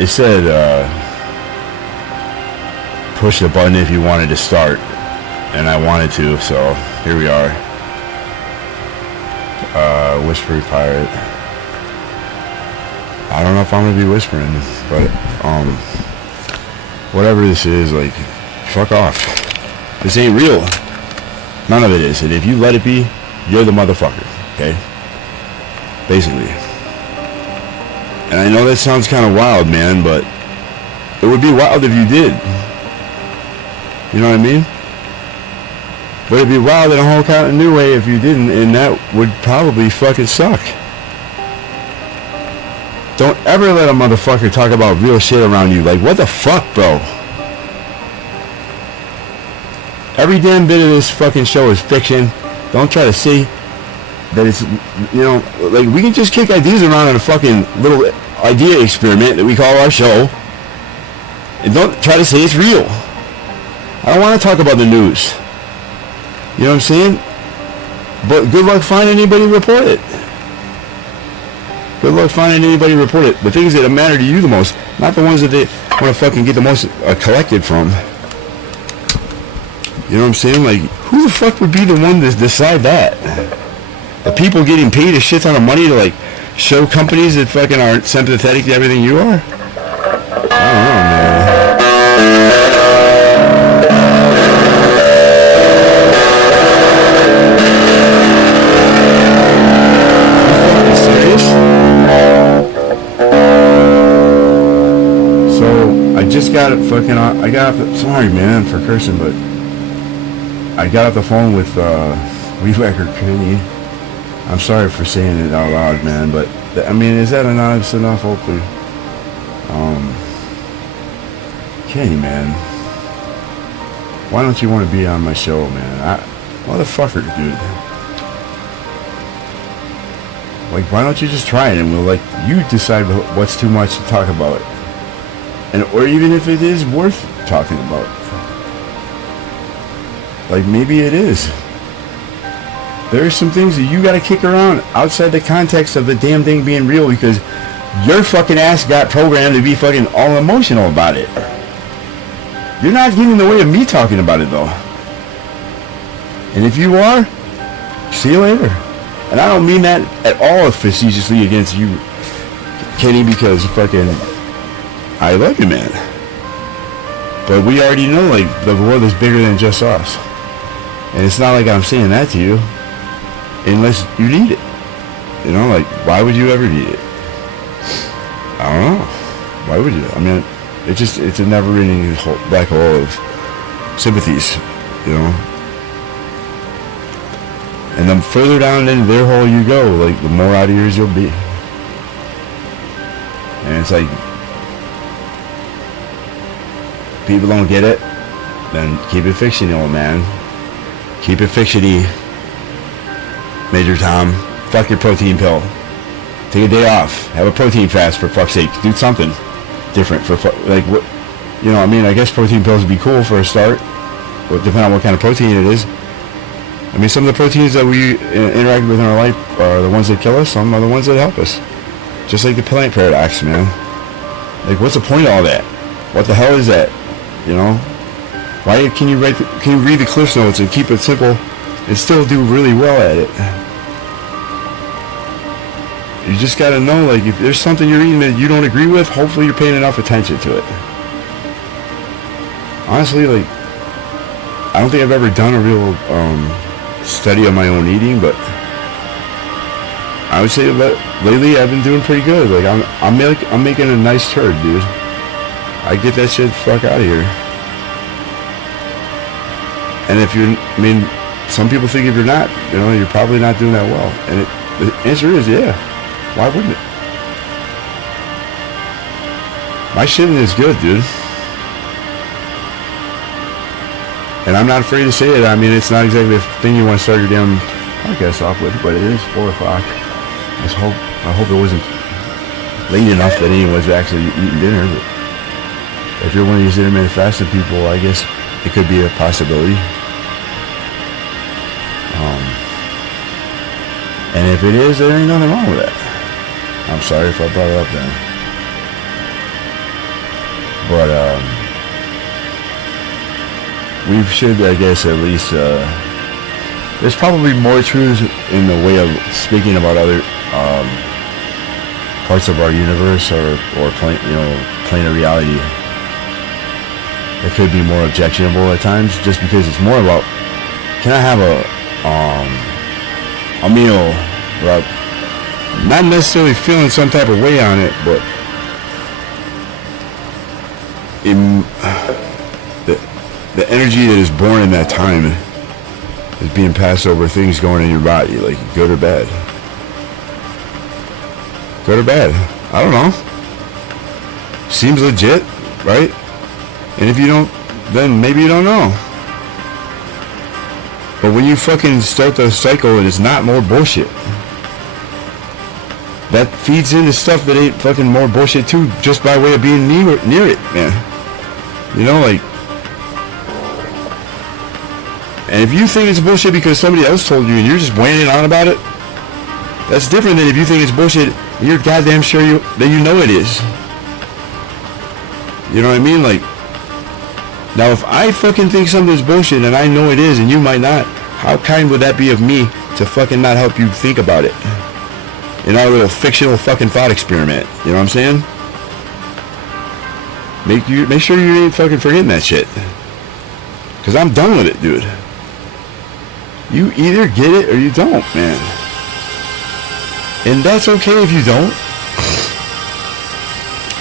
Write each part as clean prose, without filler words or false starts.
It said push the button if you wanted to start, and I wanted to, so here we are. Whispery Pirate. I don't know if I'm gonna be whispering, but whatever this is, like, fuck off. This ain't real. None of it is. And if you let it be, you're the motherfucker. Okay? Basically. And I know that sounds kind of wild, man, but it would be wild if you did. You know what I mean? But it'd be wild in a whole kind of new way if you didn't, and that would probably fucking suck. Don't ever let a motherfucker talk about real shit around you. Like, what the fuck, bro? Every damn bit of this fucking show is fiction. Don't try to say that it's, you know, like, we can just kick ideas around in a fucking little idea experiment that we call our show. And don't try to say it's real. I don't want to talk about the news. You know what I'm saying? But good luck finding anybody to report it. Good luck finding anybody to report it. The things that matter to you the most, not the ones that they want to fucking get the most collected from. You know what I'm saying? Like, who the fuck would be the one to decide that? The people getting paid a shit ton of money to, like, show companies that fucking aren't sympathetic to everything you are? I don't know, man. Just got it fucking I got off the, sorry man for cursing, but I got off the phone with Weed Whacker Kenny. I'm sorry for saying it out loud, man, but I mean, is that honest enough? Hopefully. Kenny, man, why don't you want to be on my show, man? Motherfucker, dude. Like, why don't you just try it and we'll, like, you decide what's too much to talk about. And, or even if it is worth talking about. Like, maybe it is. There are some things that you gotta kick around outside the context of the damn thing being real, because your fucking ass got programmed to be fucking all emotional about it. You're not getting in the way of me talking about it, though. And if you are, see you later. And I don't mean that at all facetiously against you, Kenny, because fucking I love you, man. But we already know, like, the world is bigger than just us. And it's not like I'm saying that to you unless you need it. You know, like, why would you ever need it? I don't know. Why would you? I mean, it's a never-ending black hole of sympathies, you know? And the further down into their hole you go, like, the more out of yours you'll be. And it's like, people don't get it, then keep it fictional, man. Keep it fictiony, Major Tom. Fuck your protein pill. Take a day off. Have a protein fast, for fuck's sake. Do something different for like, what, you know. I mean, I guess protein pills would be cool for a start, but depending on what kind of protein it is. I mean, some of the proteins that we interact with in our life are the ones that kill us. Some are the ones that help us. Just like the plant paradox, man. Like, what's the point of all that? What the hell is that? You know, why can you read the Cliff Notes and keep it simple and still do really well at it? You just gotta know, like, if there's something you're eating that you don't agree with, hopefully you're paying enough attention to it. Honestly, like, I don't think I've ever done a real study of my own eating, but I would say that lately I've been doing pretty good. Like, I'm making a nice turd, dude. I get that shit the fuck out of here. And if you're, I mean, some people think if you're not, you know, you're probably not doing that well. And the answer is, yeah. Why wouldn't it? My shitting is good, dude. And I'm not afraid to say it. I mean, it's not exactly the thing you want to start your damn podcast off with, but it is 4 o'clock. I hope it wasn't late enough that anyone's actually eating dinner. But if you're one of these intermittent fasting people, I guess it could be a possibility. And if it is, there ain't nothing wrong with that. I'm sorry if I brought it up then. But we should, I guess, at least there's probably more truth in the way of speaking about other parts of our universe or plane, plane of reality. It could be more objectionable at times, just because it's more about, can I have a meal without not necessarily feeling some type of way on it, but the energy that is born in that time is being passed over things going in your body, like good or bad. Good or bad. I don't know. Seems legit, right? And if you don't, then maybe you don't know. But when you fucking start the cycle and it's not more bullshit, that feeds into stuff that ain't fucking more bullshit too, just by way of being near it, man. Like, and if you think it's bullshit because somebody else told you and you're just whining on about it, that's different than if you think it's bullshit and you're goddamn sure that you know it is. You know what I mean? Like, now if I fucking think something's bullshit and I know it is and you might not, how kind would that be of me to fucking not help you think about it? In our little fictional fucking thought experiment. You know what I'm saying? Make sure you ain't fucking forgetting that shit. Cause I'm done with it, dude. You either get it or you don't, man. And that's okay if you don't.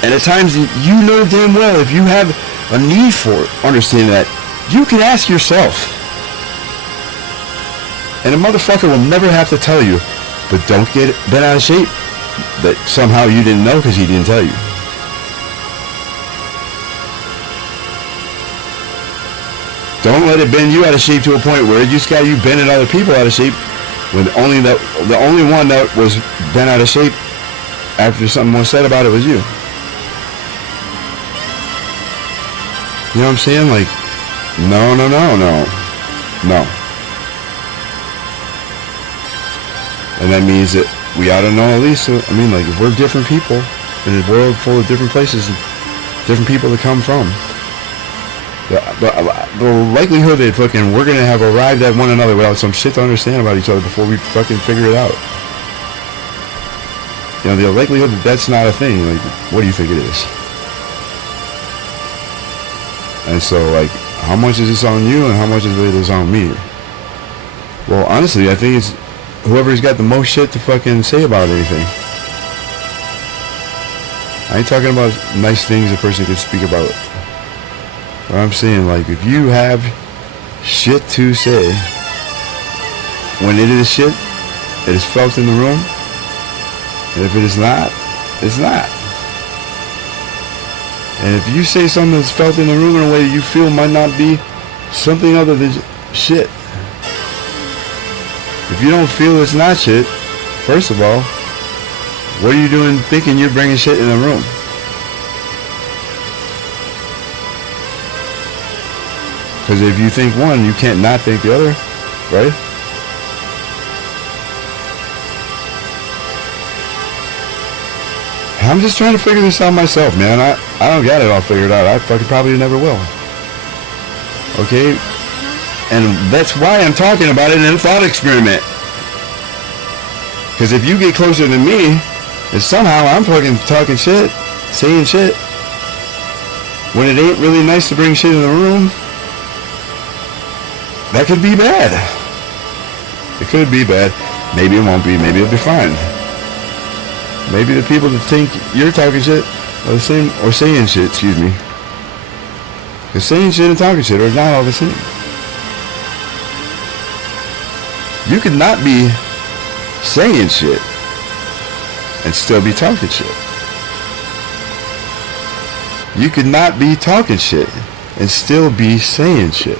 And at times, you know damn well, if you have a need for it, understand that, you can ask yourself. And a motherfucker will never have to tell you, but don't get bent out of shape that somehow you didn't know because he didn't tell you. Don't let it bend you out of shape to a point where it just got you bending other people out of shape when the only one that was bent out of shape after something was said about it was you. You know what I'm saying? Like, no. And that means that we ought to know at least, I mean, like, if we're different people in a world full of different places and different people to come from, the likelihood that fucking we're gonna have arrived at one another without some shit to understand about each other before we fucking figure it out. The likelihood that that's not a thing, like, what do you think it is? And so, like, how much is this on you and how much is it on me? Well, honestly, I think it's whoever's got the most shit to fucking say about anything. I ain't talking about nice things a person can speak about. What I'm saying, like, if you have shit to say, when it is shit, it is felt in the room. And if it is not, it's not. And if you say something that's felt in the room in a way that you feel might not be something other than shit. If you don't feel it's not shit, first of all, what are you doing thinking you're bringing shit in the room? Because if you think one, you can't not think the other, right? I'm just trying to figure this out myself, man. I don't got it all figured out. I fucking probably never will. Okay? And that's why I'm talking about it in a thought experiment. Because if you get closer to me, and somehow I'm fucking talking shit, saying shit, when it ain't really nice to bring shit in the room, that could be bad. It could be bad. Maybe it won't be. Maybe it'll be fine. Maybe the people that think you're talking shit are the same, or saying shit, excuse me. Because saying shit and talking shit are not all the same. You could not be saying shit and still be talking shit. You could not be talking shit and still be saying shit.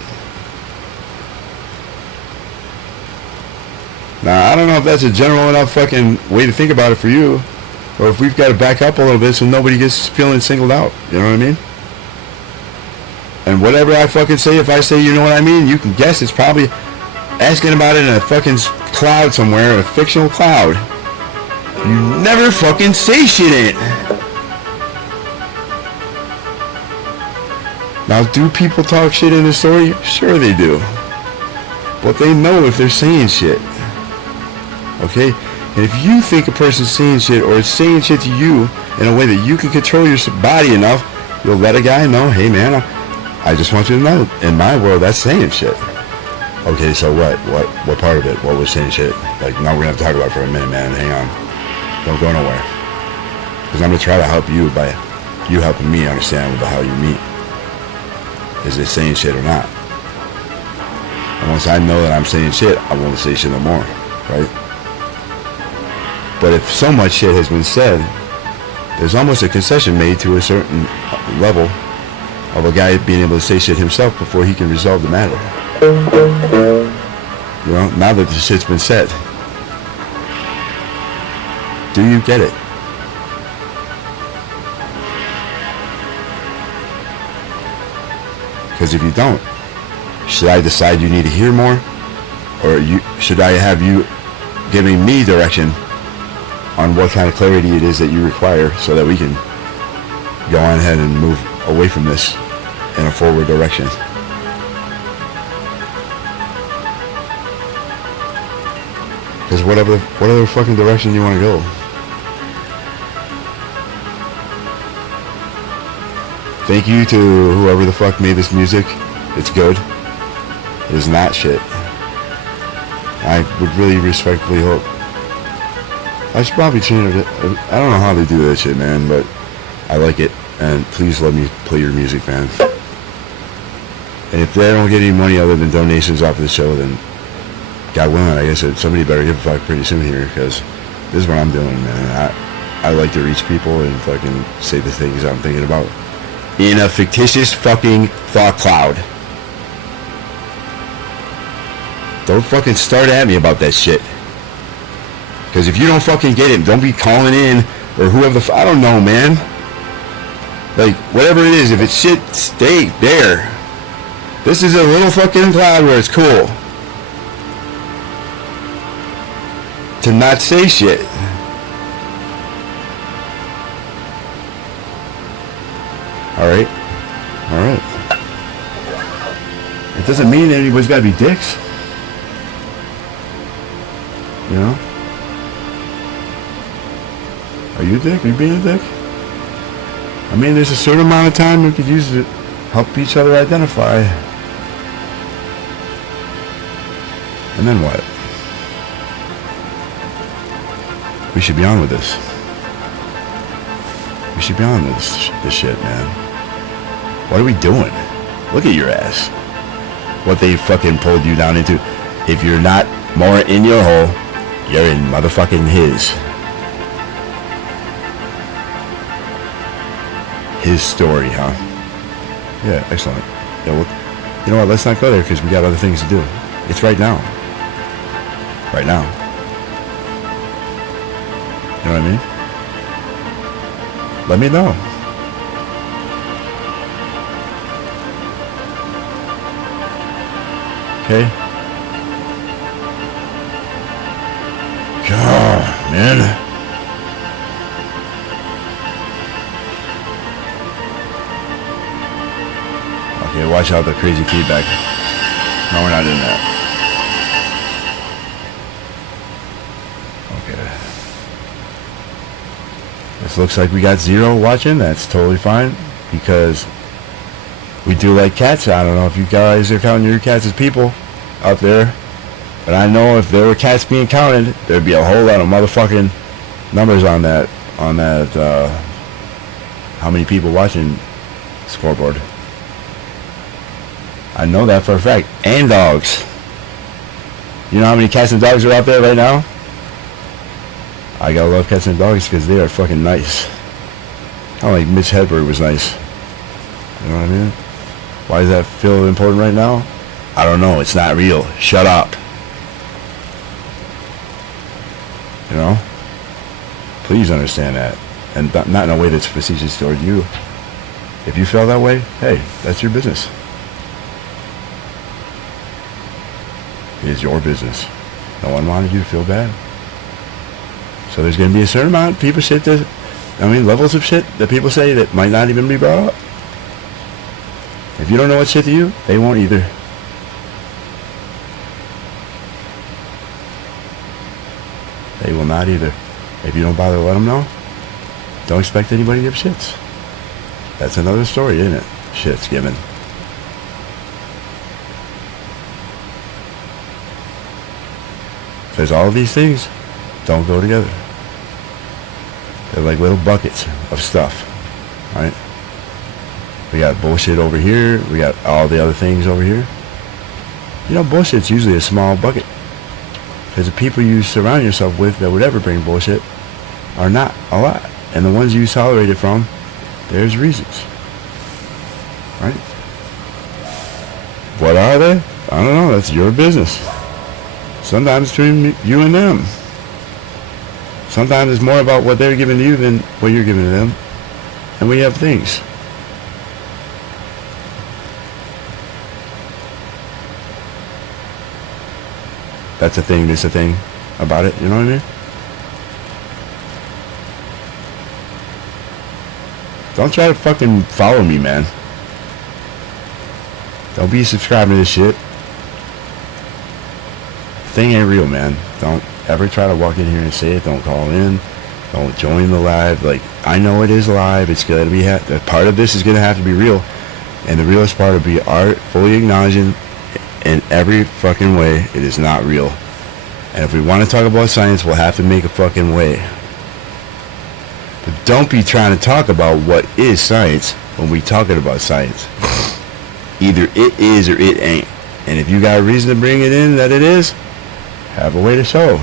Now, I don't know if that's a general enough fucking way to think about it for you, or if we've got to back up a little bit so nobody gets feeling singled out. You know what I mean? And whatever I fucking say, if I say you know what I mean, you can guess it's probably asking about it in a fucking cloud somewhere, a fictional cloud. You never fucking say shit in it. Now, do people talk shit in the story? Sure they do. But they know if they're saying shit. Okay? And if you think a person's saying shit or is saying shit to you in a way that you can control your body enough, you'll let a guy know, hey man, I just want you to know, in my world, that's saying shit. Okay, so what part of it? What was saying shit? Like, now we're going to have to talk about it for a minute, man. Hang on. Don't go nowhere. Because I'm going to try to help you by you helping me understand what the hell you mean. Is it saying shit or not? And once I know that I'm saying shit, I won't say shit no more, right? But if so much shit has been said, there's almost a concession made to a certain level of a guy being able to say shit himself before he can resolve the matter. You know, now that the shit's been said. Do you get it? Because if you don't, should I decide you need to hear more? Or should I have you giving me direction on what kind of clarity it is that you require so that we can go on ahead and move away from this in a forward direction? Because whatever fucking direction you want to go. Thank you to whoever the fuck made this music. It's good. It is not shit. I would really respectfully hope. I should probably change it. I don't know how they do that shit, man, but I like it. And please let me play your music, man. And if they don't get any money other than donations off of the show, then God willing, I guess somebody better give a fuck pretty soon here, because this is what I'm doing, man. I like to reach people and fucking say the things I'm thinking about in a fictitious fucking thought cloud. Don't fucking start at me about that shit. Because if you don't fucking get it, don't be calling in or whoever the I don't know, man. Like, whatever it is, if it's shit, stay there. This is a little fucking cloud where it's cool to not say shit. Alright? Alright. It doesn't mean that anybody's gotta be dicks. You know? Are you a dick? Are you being a dick? I mean, there's a certain amount of time we could use to help each other identify. And then what? We should be on with this. We should be on this shit, man. What are we doing? Look at your ass. What they fucking pulled you down into. If you're not more in your hole, you're in motherfucking his. His story, huh? Yeah, excellent. Yeah, well, you know what? Let's not go there because we got other things to do. It's right now. Right now. You know what I mean? Let me know. Okay? God, man. Okay, watch out the crazy feedback. No, we're not doing that. Okay. This looks like we got 0 watching. That's totally fine because we do like cats. I don't know if you guys are counting your cats as people out there, but I know if there were cats being counted, there'd be a whole lot of motherfucking numbers on that how many people watching scoreboard. I know that for a fact. And dogs. You know how many cats and dogs are out there right now? I gotta love cats and dogs because they are fucking nice. Kind of like Mitch Hedberg was nice. You know what I mean? Why does that feel important right now? I don't know. It's not real. Shut up. You know? Please understand that. And not in a way that's facetious toward you. If you feel that way, hey, that's your business. It is your business. No one wanted you to feel bad. So there's going to be a certain amount of people shit levels of shit that people say that might not even be brought up. If you don't know what's shit to you, they won't either. They will not either. If you don't bother to let them know, don't expect anybody to give shits. That's another story, isn't it? Shit's given. Because all of these things don't go together. They're like little buckets of stuff, right? We got bullshit over here. We got all the other things over here. You know, bullshit's usually a small bucket. Because the people you surround yourself with that would ever bring bullshit are not a lot. And the ones you tolerate it from, there's reasons. Right? What are they? I don't know. That's your business. Sometimes between you and them. Sometimes it's more about what they're giving to you than what you're giving to them. And we have things. That's a thing, this a thing about it, you know what I mean? Don't try to fucking follow me, man. Don't be subscribing to this shit. Thing ain't real, man. Don't ever try to walk in here and say it. Don't call in. Don't join the live. Like, I know it is live. It's gonna be part of this is gonna have to be real, and the realest part will be art fully acknowledging in every fucking way it is not real. And if we want to talk about science, we'll have to make a fucking way. But don't be trying to talk about what is science when we talking about science. Either it is or it ain't. And if you got a reason to bring it in that it is, have a way to show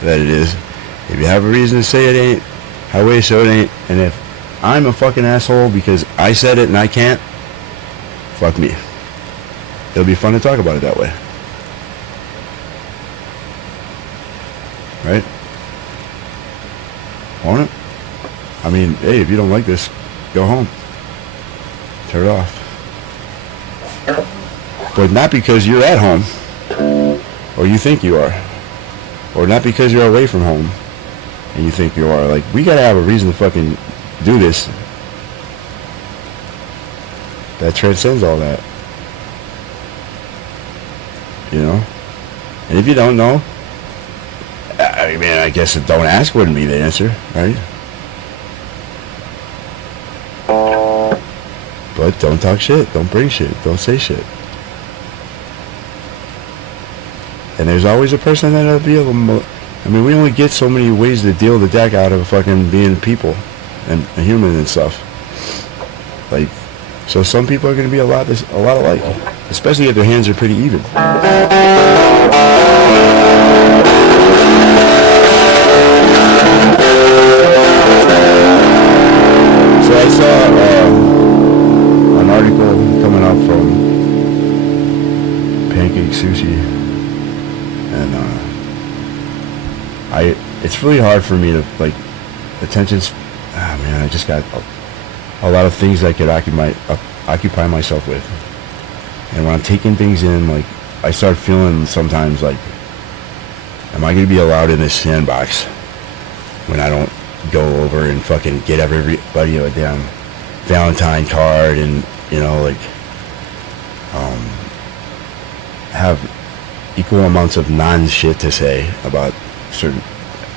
that it is. If you have a reason to say it ain't, have a way to show it ain't. And if I'm a fucking asshole because I said it and I can't, fuck me. It'll be fun to talk about it that way. Right? Won't it? I mean, hey, if you don't like this, go home. Turn it off. But not because you're at home. Or you think you are. Or not because you're away from home. And you think you are. Like, we gotta have a reason to fucking do this. That transcends all that. You know? And if you don't know, I mean, I guess don't ask wouldn't be the answer, right? But don't talk shit. Don't bring shit. Don't say shit. And there's always a person that'll be able to... I mean, we only get so many ways to deal the deck out of fucking being people and human and stuff. Like, so some people are going to be a lot alike. Especially if their hands are pretty even. So I saw an article coming up from Pancake Sushi. And it's really hard for me to, like, man, I just got a lot of things I could occupy myself with. And when I'm taking things in, like, I start feeling sometimes like, am I going to be allowed in this sandbox when I don't go over and fucking get everybody a damn Valentine card and, you know, like, have equal amounts of non-shit to say about certain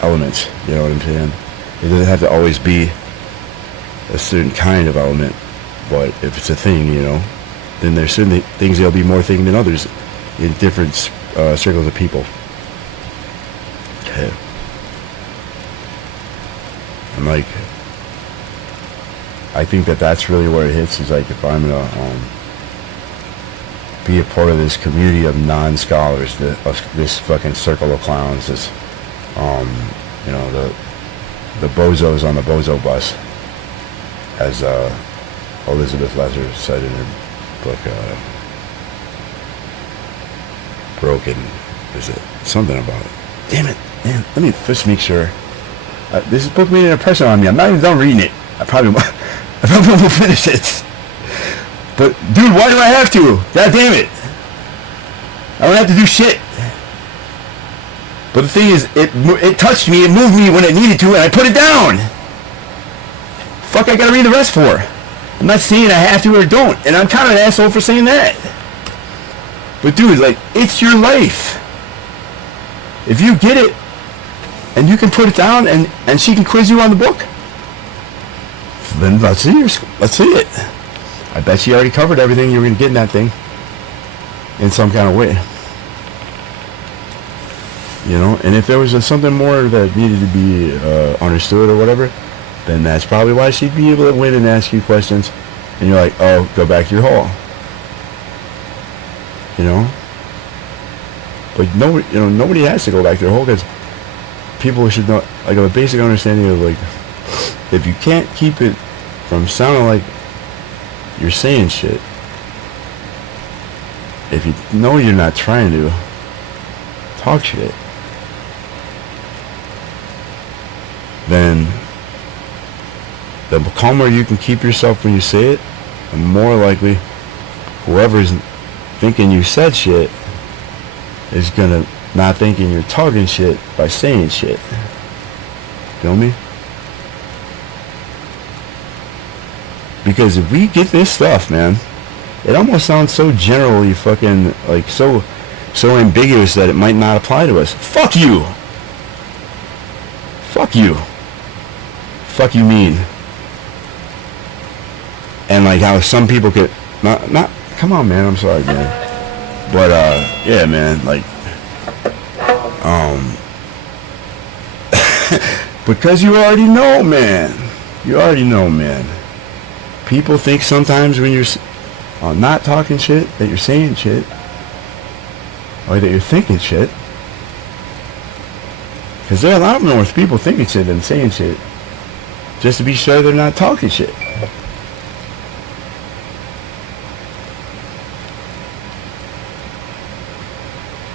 elements, you know what I'm saying? It doesn't have to always be a certain kind of element, but if it's a thing, you know, then there's certain things that'll be more thing than others in different circles of people. Okay. And, like, I think that's really where it hits, is like, if I'm gonna be a part of this community of non-scholars, this fucking circle of clowns, this, you know, the bozos on the bozo bus, as Elizabeth Lesser said in her book, Broken. Is it something about it? Damn it, man! Let me first make sure. This book made an impression on me. I'm not even done reading it. I probably won't finish it. But, dude, why do I have to? God damn it. I don't have to do shit. But the thing is, it touched me, it moved me when it needed to, and I put it down. Fuck, I gotta read the rest for. I'm not saying I have to or don't, and I'm kind of an asshole for saying that. But dude, like, it's your life. If you get it, and you can put it down, and she can quiz you on the book, then let's see it. I bet she already covered everything you were going to get in that thing. In some kind of way. You know, and if there was something more that needed to be understood or whatever, then that's probably why she'd be able to win and ask you questions. And you're like, oh, go back to your hole. You know? But nobody has to go back to their hole, because people should know, like, a basic understanding of, like, if you can't keep it from sounding like you're saying shit, if you know you're not trying to talk shit, then the calmer you can keep yourself when you say it, the more likely whoever's thinking you said shit is gonna not thinking you're talking shit by saying shit. Feel me? Because if we get this stuff, man, it almost sounds so generally fucking, like, so ambiguous that it might not apply to us. Fuck you! Fuck you. Fuck you mean. And like how some people could, not, come on, man, I'm sorry, man. But, yeah, man, like, because you already know, man. You already know, man. People think sometimes when you're not talking shit, that you're saying shit, or that you're thinking shit. Because there are a lot more people thinking shit than saying shit, just to be sure they're not talking shit.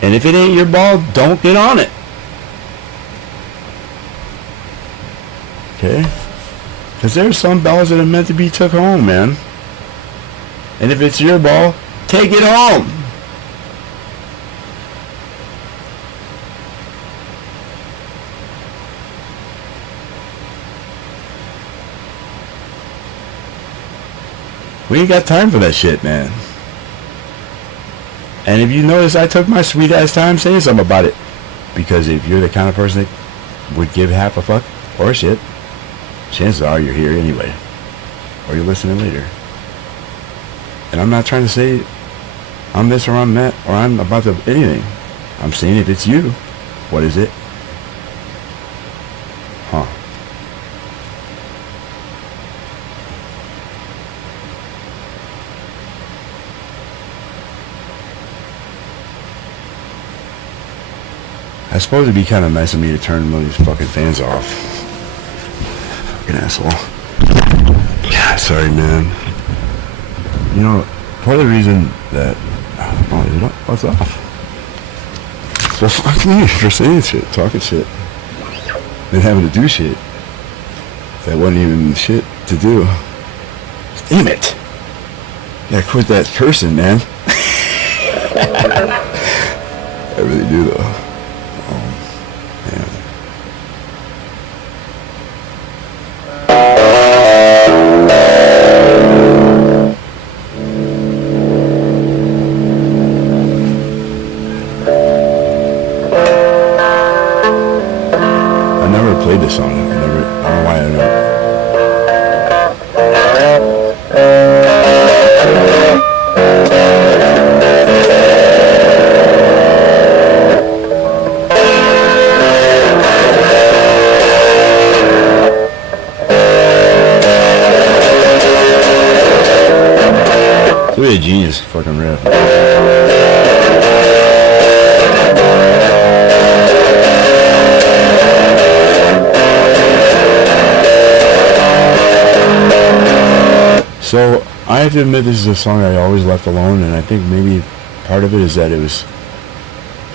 And if it ain't your ball, don't get on it. Okay? Because there's some balls that are meant to be took home, man. And if it's your ball, take it home. We ain't got time for that shit, man. And if you notice, I took my sweet ass time saying something about it. Because if you're the kind of person that would give half a fuck or shit, chances are you're here anyway. Or you're listening later. And I'm not trying to say I'm this or I'm that or I'm about to anything. I'm saying if it's you, what is it? Huh. I suppose it'd be kind of nice of me to turn one of these fucking fans off. Fucking asshole. God, sorry, man. You know, part of the reason that... Oh, you know, what's off? So fuck me for saying shit, talking shit, and having to do shit that wasn't even shit to do. Damn it! Yeah, quit that cursing, man. I really do, though. Song. I don't know why I don't know. It's really a genius fucking riff. So, I have to admit this is a song I always left alone, and I think maybe part of it is that it was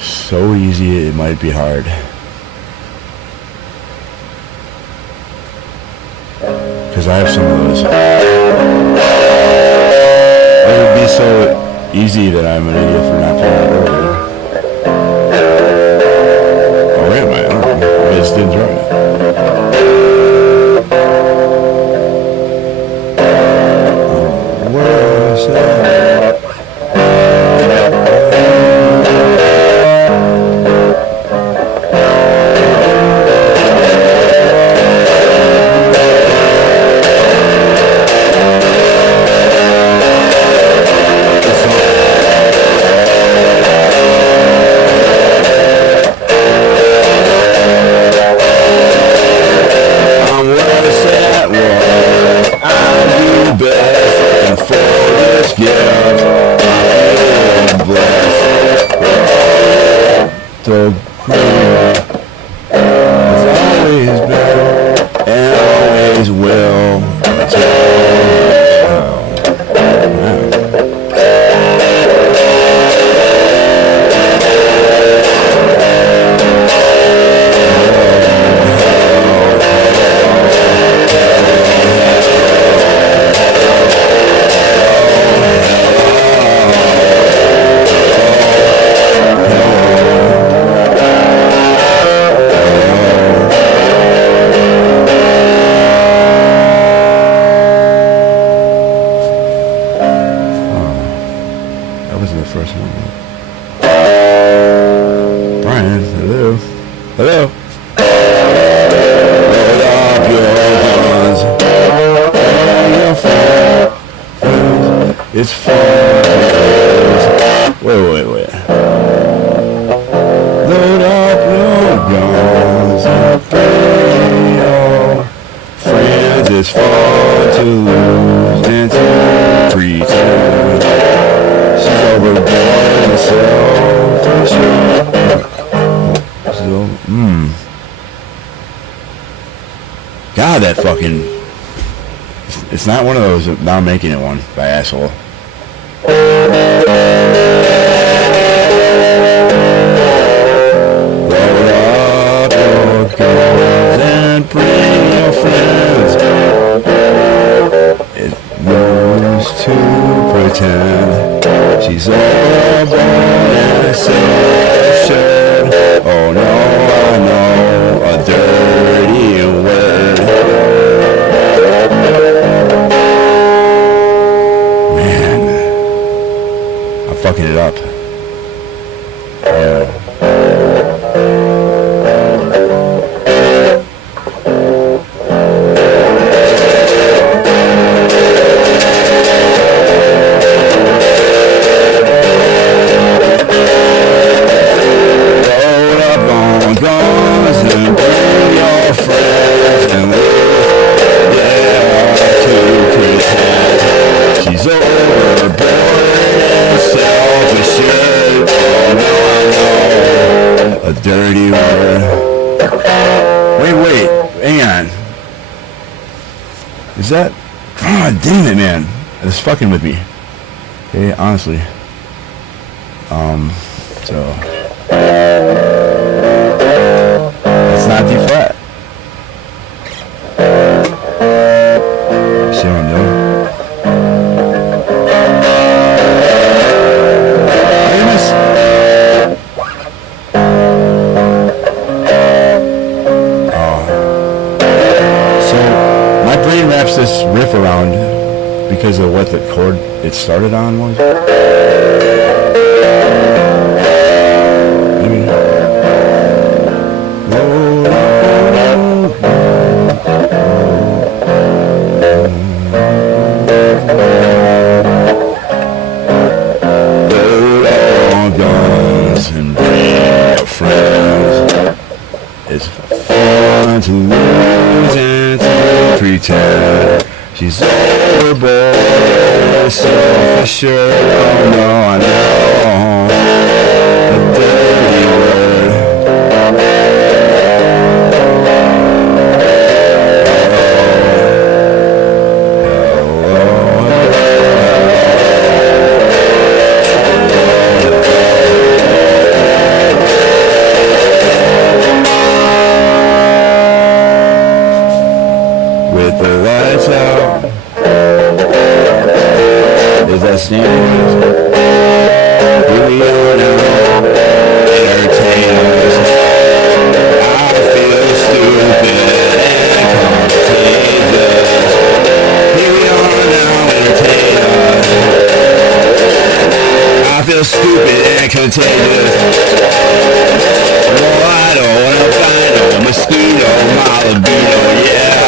so easy it might be hard. Because I have some of those. It would be so easy that I'm an idiot for not playing it earlier. Oh, am I? I don't know. I just didn't try it. person. Brian, hello. Hello. Load up your guns. It's fun. Wait. Load up your guns and bring your friends. It's fun to lose and to pretend. She's overboard and self-assured. God, that fucking... It's not one of those, now I'm making it one, by asshole. Load up your guns and bring your friends. It moves to pretend she's overboard and self-assured. Oh no, I know a dirty word. Man, I'm fucking it up. Yeah. Dirty word. Wait, hang on. Is that... God damn it, man. It's fucking with me. Okay, honestly. So... It's not D flat. See what I'm doing? Wraps this riff around because of what the chord it started on was. Maybe. Load all guns and bring your friends. It's fun to lose and to pretend. She's overboard, self-assured. Oh no, I know a dirty word. With the lights out, is that sneakers? Here we are now, entertainers. I feel stupid and contagious. Here we are now, entertainers. I feel stupid and contagious. Oh, I don't wanna find no mosquito, my libido, yeah.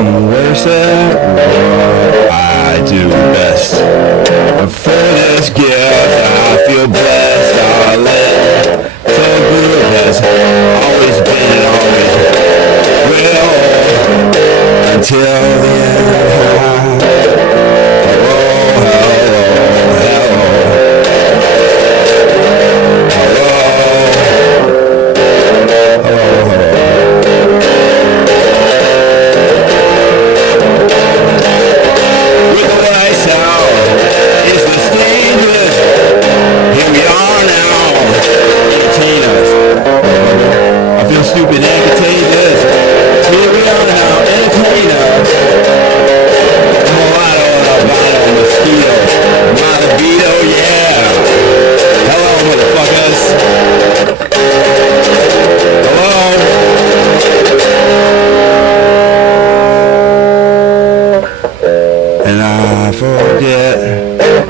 Worse at what I do best. And for this gift I feel blessed. I let the good has always been and always will until the end.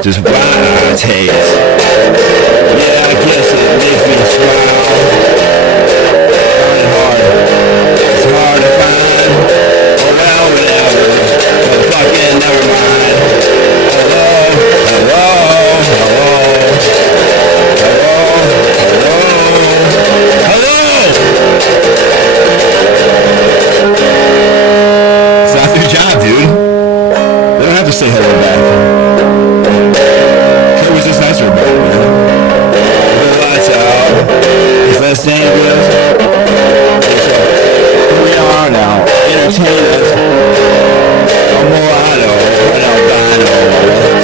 just Apostates. Yeah, I guess it makes me smile. It's hard to find. Oh well, whatever. But fucking never mind. Hello, hello, hello, hello, hello. It's not their job, dude. They don't have to say hello back. It was just nicer about it, man. Lights out. It's less dangerous. Here we are now. Entertain us. Amorado. An albino.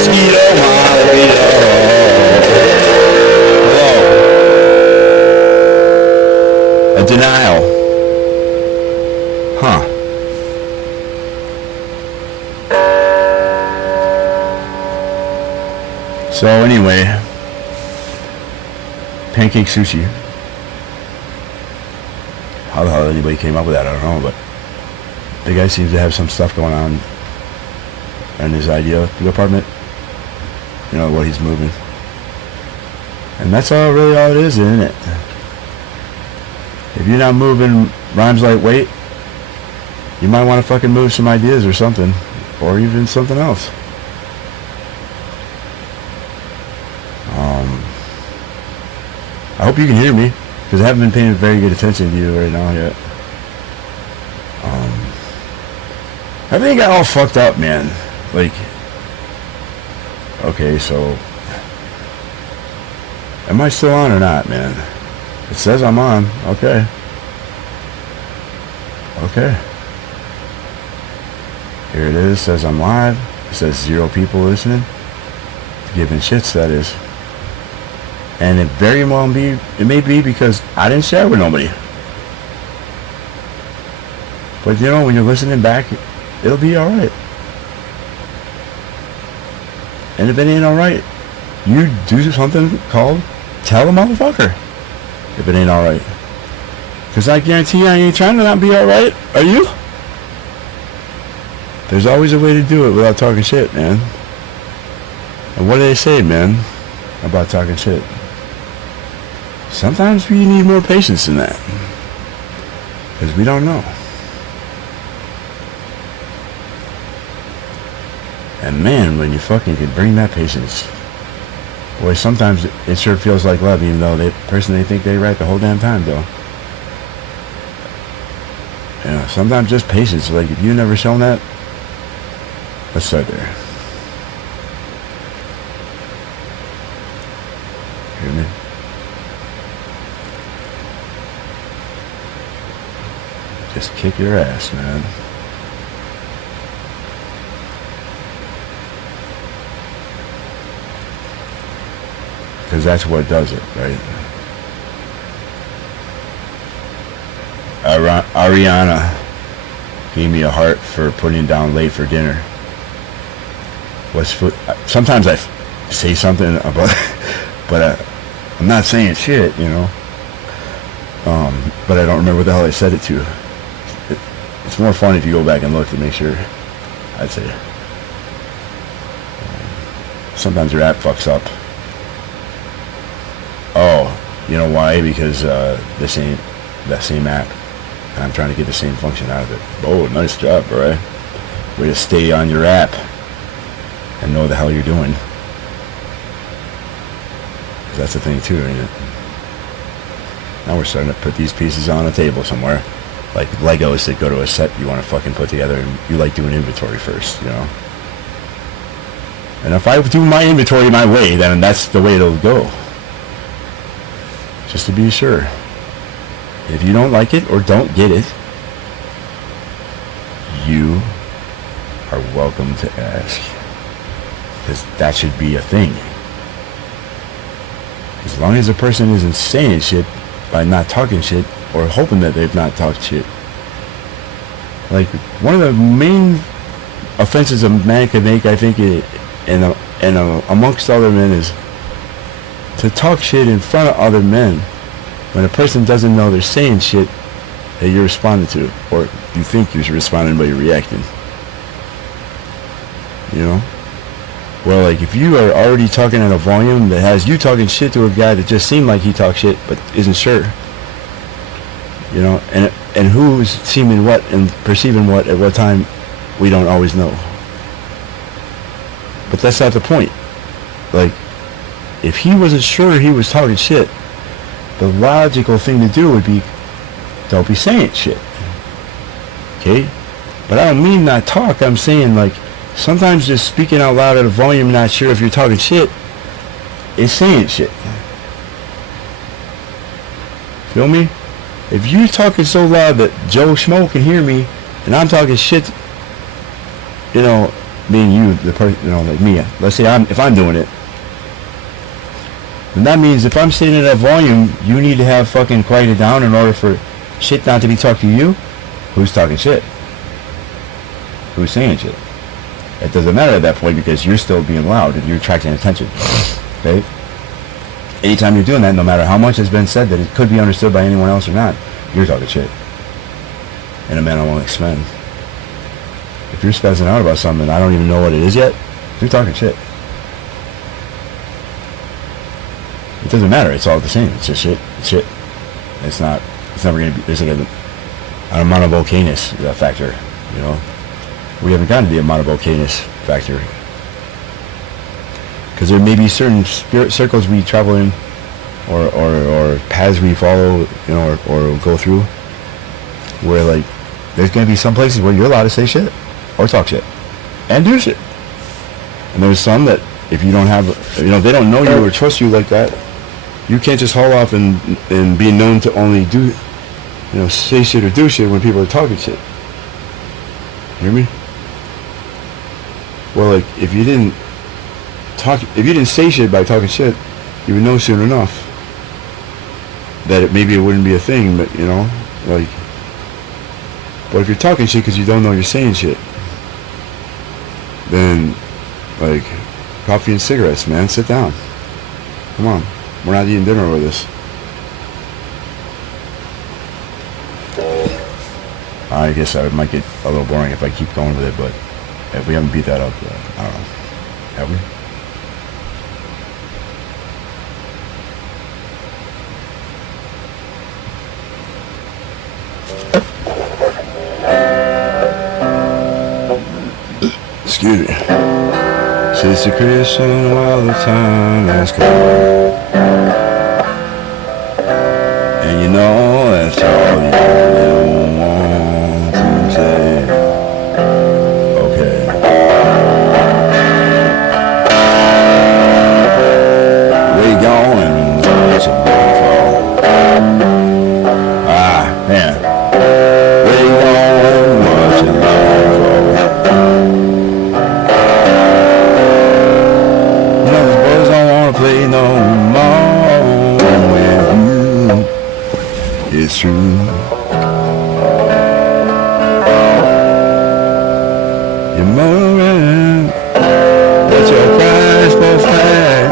Skeeto Malabito. Hello. A denial. Huh. So anyway, pancake sushi. How the hell anybody came up with that, I don't know, but the guy seems to have some stuff going on in his idea department. You know, what he's moving. And that's all really all it is, isn't it? If you're not moving rhymes like weight, you might want to fucking move some ideas or something. Or even something else. I hope you can hear me, because I haven't been paying very good attention to you right now yet. Everything got all fucked up, man. Like, okay, so am I still on or not, man? It says I'm on. Okay. Okay. Here it is. It says I'm live. It says 0 people listening. Giving shits, that is. And it very well may be because I didn't share with nobody. But you know, when you're listening back, it'll be alright. And if it ain't alright, you do something called tell the motherfucker if it ain't alright. Because I guarantee you I ain't trying to not be alright. Are you? There's always a way to do it without talking shit, man. And what do they say, man, about talking shit? Sometimes we need more patience than that. Because we don't know. And man, when you fucking can bring that patience, boy, sometimes it sure feels like love, even though the person they think they're right the whole damn time, though. You know, sometimes just patience. Like, if you've never shown that, let's start there. Hear me? Just kick your ass, man. Because that's what does it, right? Ariana gave me a heart for putting down late for dinner. Sometimes I say something about but I'm not saying shit, you know. But I don't remember what the hell I said it to. It's more fun if you go back and look to make sure, I'd say. Sometimes your app fucks up. Oh, you know why? Because that same app, and I'm trying to get the same function out of it. Oh, nice job, bro. Way to stay on your app and know the hell you're doing. That's the thing too, ain't it? Now we're starting to put these pieces on a table somewhere. Like Legos that go to a set you want to fucking put together, and you like doing inventory first, you know? And if I do my inventory my way, then that's the way it'll go. Just to be sure. If you don't like it or don't get it, you are welcome to ask. Because that should be a thing. As long as a person isn't saying shit by not talking shit or hoping that they've not talked shit. Like, one of the main offenses a man can make, I think, amongst other men, is to talk shit in front of other men when a person doesn't know they're saying shit that you're responding to, or you think you're responding but you're reacting. You know? Well, like, if you are already talking at a volume that has you talking shit to a guy that just seemed like he talks shit but isn't sure, you know, and who's seeming what and perceiving what at what time, we don't always know. But that's not the point. Like, if he wasn't sure he was talking shit, the logical thing to do would be, don't be saying shit. Okay? But I don't mean not talk. I'm saying, like, sometimes just speaking out loud at a volume, not sure if you're talking shit, is saying shit. Feel me? If you're talking so loud that Joe Schmo can hear me, and I'm talking shit, you know, being you, the person, you know, like me. Let's say if I'm doing it, then that means if I'm sitting at that volume, you need to have fucking quieted down in order for shit not to be talked to you. Who's talking shit? Who's saying shit? It doesn't matter at that point because you're still being loud and you're attracting attention. Okay? Anytime you're doing that, no matter how much has been said that it could be understood by anyone else or not, you're talking shit. In a manner I won't expand. If you're spazzing out about something and I don't even know what it is yet, you're talking shit. It doesn't matter. It's all the same. It's just shit. It's shit. It's not. It's never going to be. There's like an amount of okayness factor. You know, we haven't gotten to the amount of okayness factor because there may be certain spirit circles we travel in, or paths we follow, you know, or go through, where like there's going to be some places where you're allowed to say shit or talk shit and do shit, and there's some that if you don't have, you know, they don't know you or trust you like that. You can't just haul off and be known to only do, you know, say shit or do shit when people are talking shit. Hear me? Well, like, if you didn't say shit by talking shit, you would know soon enough that maybe it wouldn't be a thing, but, you know, like, but if you're talking shit because you don't know you're saying shit, then, like, coffee and cigarettes, man, sit down. Come on. We're not eating dinner with us. I guess I might get a little boring if I keep going with it, but if we haven't beat that up, I don't know. Have we? Excuse me. Sister Christian while the time has come. And you know that's all you want to say. Okay. Where you going? What's your fall? Ah, man. Where you going? What's your fall? You know these boys don't want to play no more with you. It's true. You're moving, but your price will flag.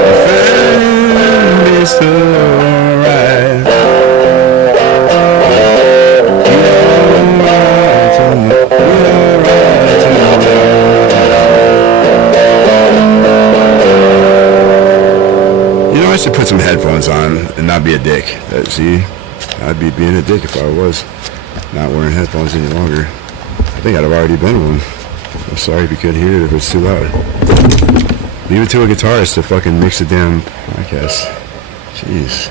Your friend is still right. You're right to me. You're right to me. You know, I should put some headphones on and not be a dick. See, I'd be being a dick if I was not wearing headphones any longer. I think I'd have already been one. I'm sorry if you couldn't hear it if it's too loud. Leave it to a guitarist to fucking mix the damn podcast. Jeez.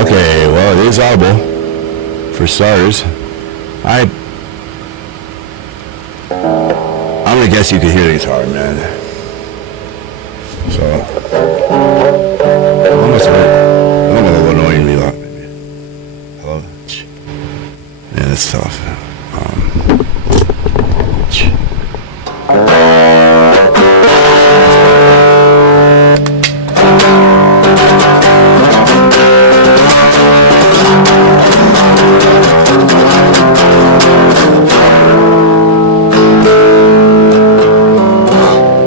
Okay, well, it is audible. For starters, I'm gonna guess you can hear the guitar, man. So, almost right. I'm a little annoyingly loud, maybe. Hello? Yeah, that's tough.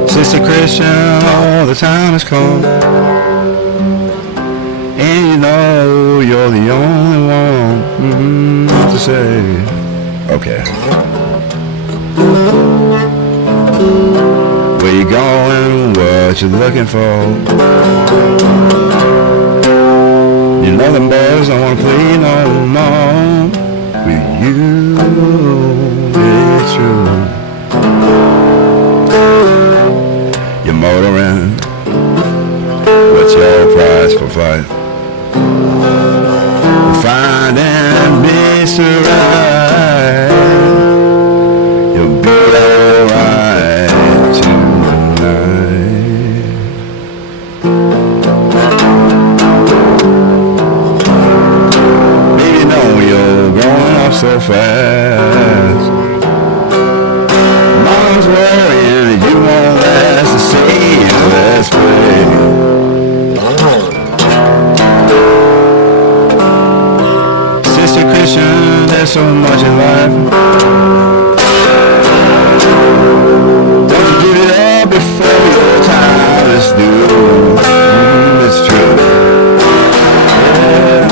Sister Christian all the time. time has come, and you know you're the only one to say. Okay. Where you going? What you looking for? You know them boys don't wanna play no more with you. It's true. You're motoring. What's your price for fight? Finding Mr. Right. You'll be alright tonight. Baby, know you're growing up so fast. Mom's worrying that you won't last to see you. Let's play. Sister Christian, there's so much in life. Don't you give it up before your time is due. It's true. Yeah.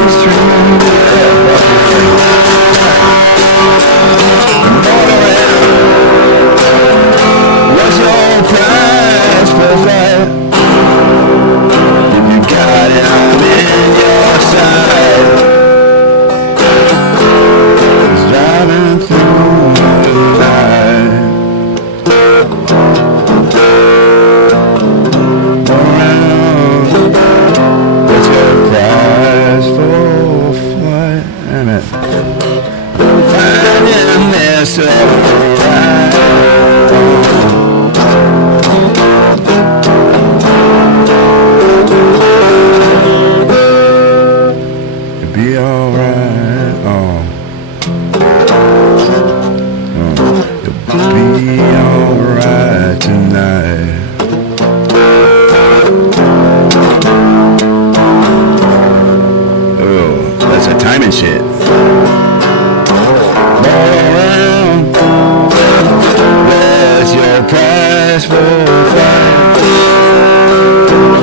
It's true. What's your price for flight? If you got it, I'm in your side. It's driving through the night. Around. What's your price for flight? Damn it. Finding this right. You'll be alright. You'll be alright tonight. Oh, that's a timing shit. Around. What's your price for flight?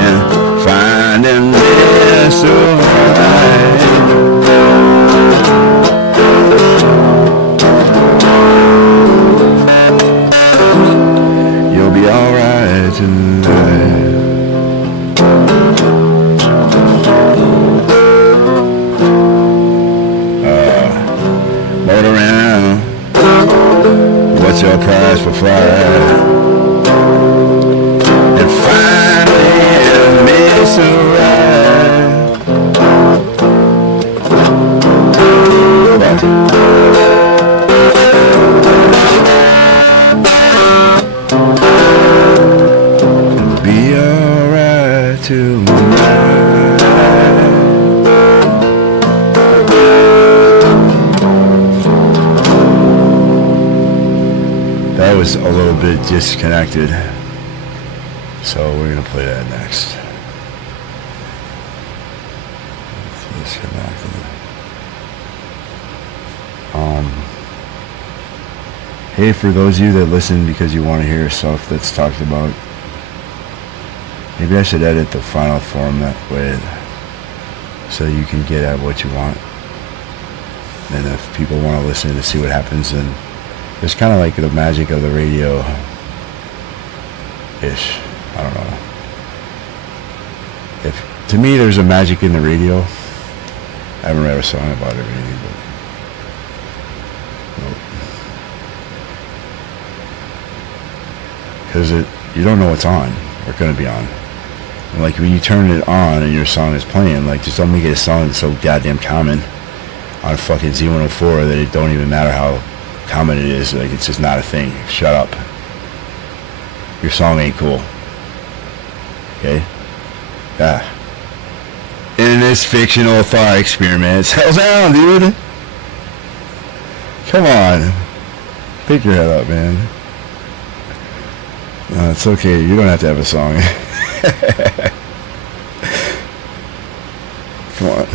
Yeah, finding this alright. You'll be alright tonight. Load around. What's your price for flight? And finally miss a ride. It'll be alright tonight. That was a little bit disconnected, so we're gonna play that next. Disconnected. Hey, for those of you that listen because you want to hear stuff that's talked about, maybe I should edit the final form that way, so you can get at what you want. And if people want to listen to see what happens, then it's kind of like the magic of the radio ish. I don't know. If to me there's a magic in the radio. I haven't read a song about it really, but nope. Because you don't know what's on or going to be on. And like when you turn it on and your song is playing, like just don't make it a song that's so goddamn common on fucking Z104 that it don't even matter how common it is. Like it's just not a thing. Shut up. Your song ain't cool. Okay? Yeah. In this fictional thought experiment, settle down, dude. Come on. Pick your head up, man. No, it's okay. You don't have to have a song. Come on.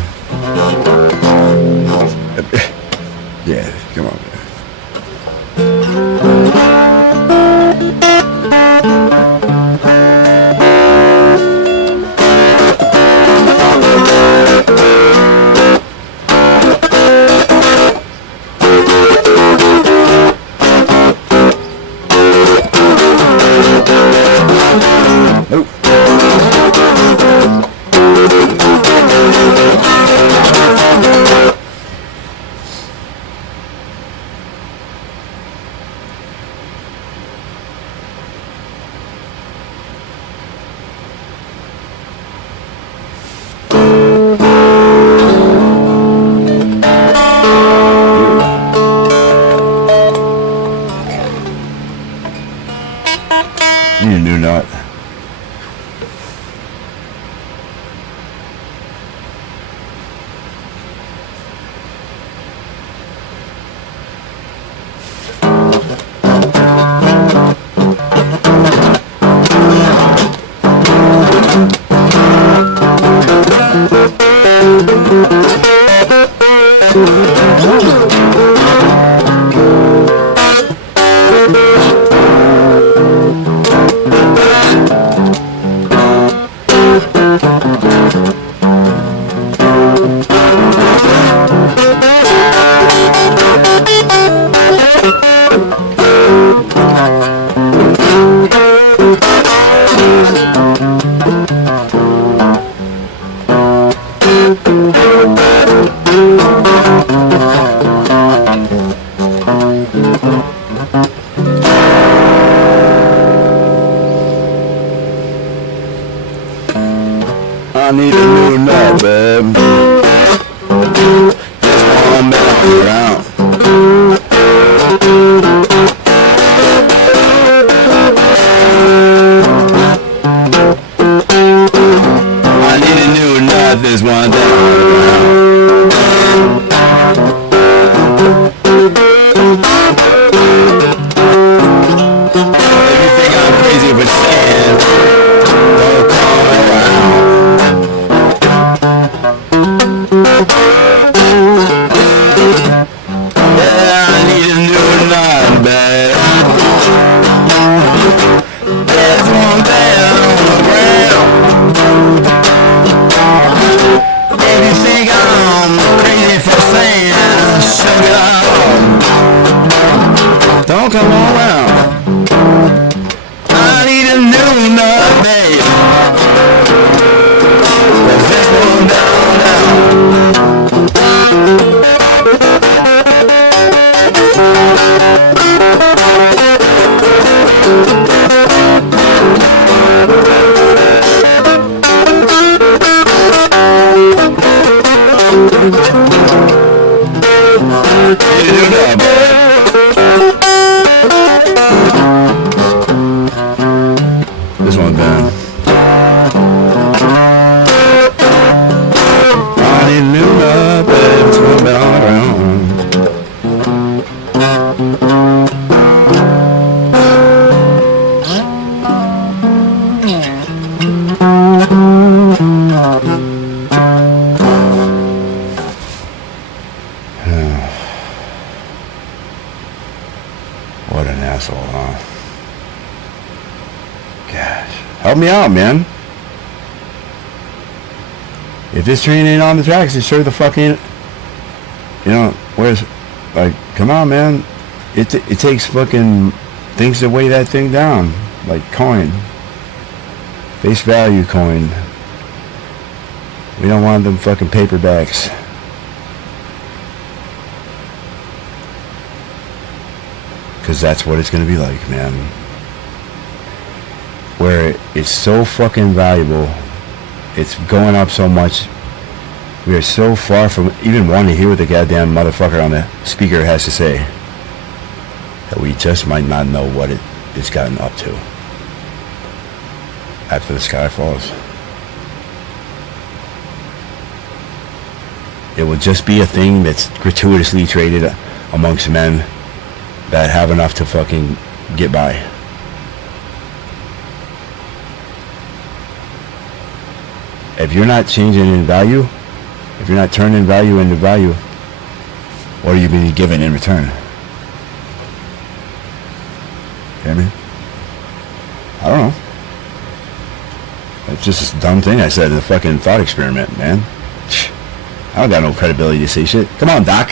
Yeah, come on, man. I need a new nut, babe. Just one back around. I need a new nut, this one back around. If you think I'm crazy for saying, don't come around. Yeah, I need a new nut, babe. There's one down on the ground. If you think I'm crazy for saying, shut it up. Don't come around. I need a new nut, babe. There's this one down now. This one down. I need a new love, babe. It's one down around. What an asshole, huh? Gosh. Help me out, man. If this train ain't on the tracks, it sure the fuck ain't. You know, where's, like, come on, man. It takes fucking things to weigh that thing down. Like coin. Face value coin. We don't want them fucking paperbacks. Because that's what it's going to be like, man. Where it's so fucking valuable. It's going up so much. We are so far from even wanting to hear what the goddamn motherfucker on the speaker has to say. That we just might not know what it's gotten up to. After the sky falls. It will just be a thing that's gratuitously traded amongst men that have enough to fucking get by. If you're not changing in value, if you're not turning value into value, what are you being given in return? Hear me? I don't know. It's just a dumb thing I said in the fucking thought experiment, man. I don't got no credibility to say shit. Come on, Doc.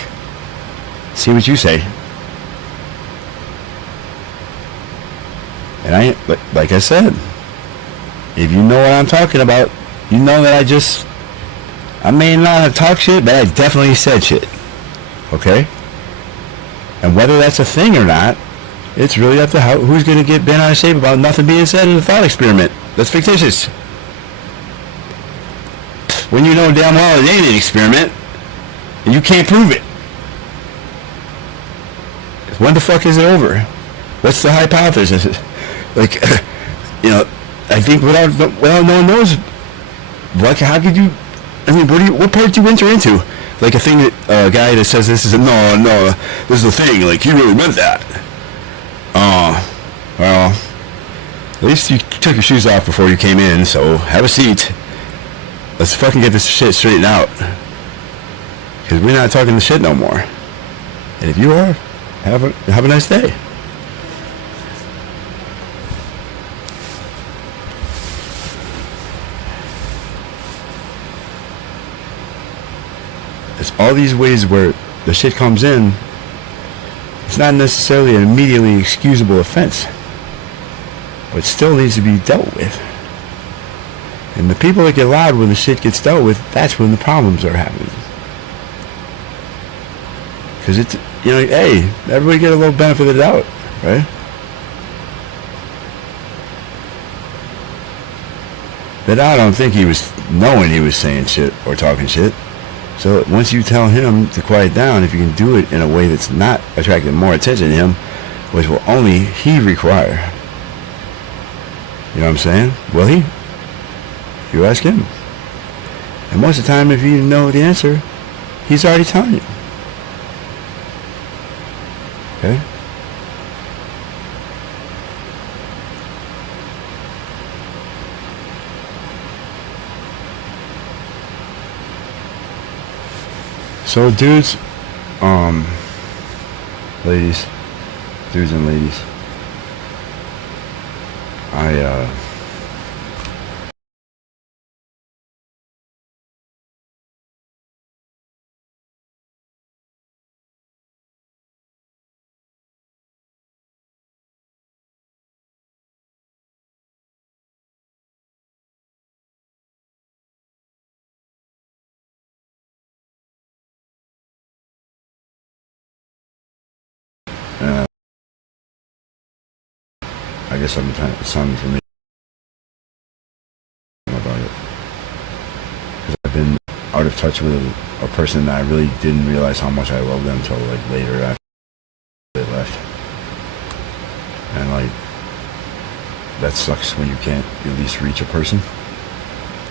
See what you say. And like I said, if you know what I'm talking about, you know that I may not have talked shit, but I definitely said shit. Okay? And whether that's a thing or not, it's really up to who's going to get bent out of shape about nothing being said in the thought experiment. That's fictitious. When you know damn well it ain't an experiment, and you can't prove it. When the fuck is it over? What's the hypothesis? Like, you know, I think without no one knows. Like, how could you? I mean, what part do you enter into? Like a thing that a guy that says this is no, this is a thing. Like, he really meant that. Well, at least you took your shoes off before you came in, so have a seat. Let's fucking get this shit straightened out. Because we're not talking the shit no more. And if you are, have a nice day. There's all these ways where the shit comes in. It's not necessarily an immediately excusable offense, but it still needs to be dealt with. And the people that get loud when the shit gets dealt with, that's when the problems are happening. Because it's, you know, hey, everybody get a little benefit of the doubt, right? But I don't think he was knowing he was saying shit or talking shit. So once you tell him to quiet down, if you can do it in a way that's not attracting more attention to him, which will only he require. You know what I'm saying? Will he? You ask him. And most of the time, if you know the answer, he's already telling you. Okay? So dudes, ladies, dudes and ladies, I guess it's time for me about it. Because I've been out of touch with a person that I really didn't realize how much I loved them until like later after they left. And like, that sucks when you can't at least reach a person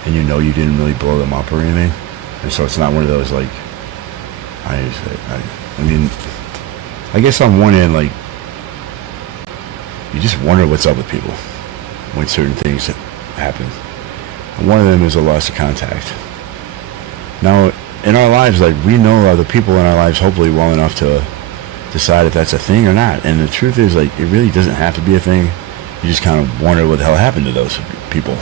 and you know you didn't really blow them up or anything. And so it's not one of those like, I mean, I guess on one end, like, you just wonder what's up with people when certain things happen. And one of them is a loss of contact. Now, in our lives, like, we know other people in our lives hopefully well enough to decide if that's a thing or not. And the truth is, like, it really doesn't have to be a thing. You just kind of wonder what the hell happened to those people.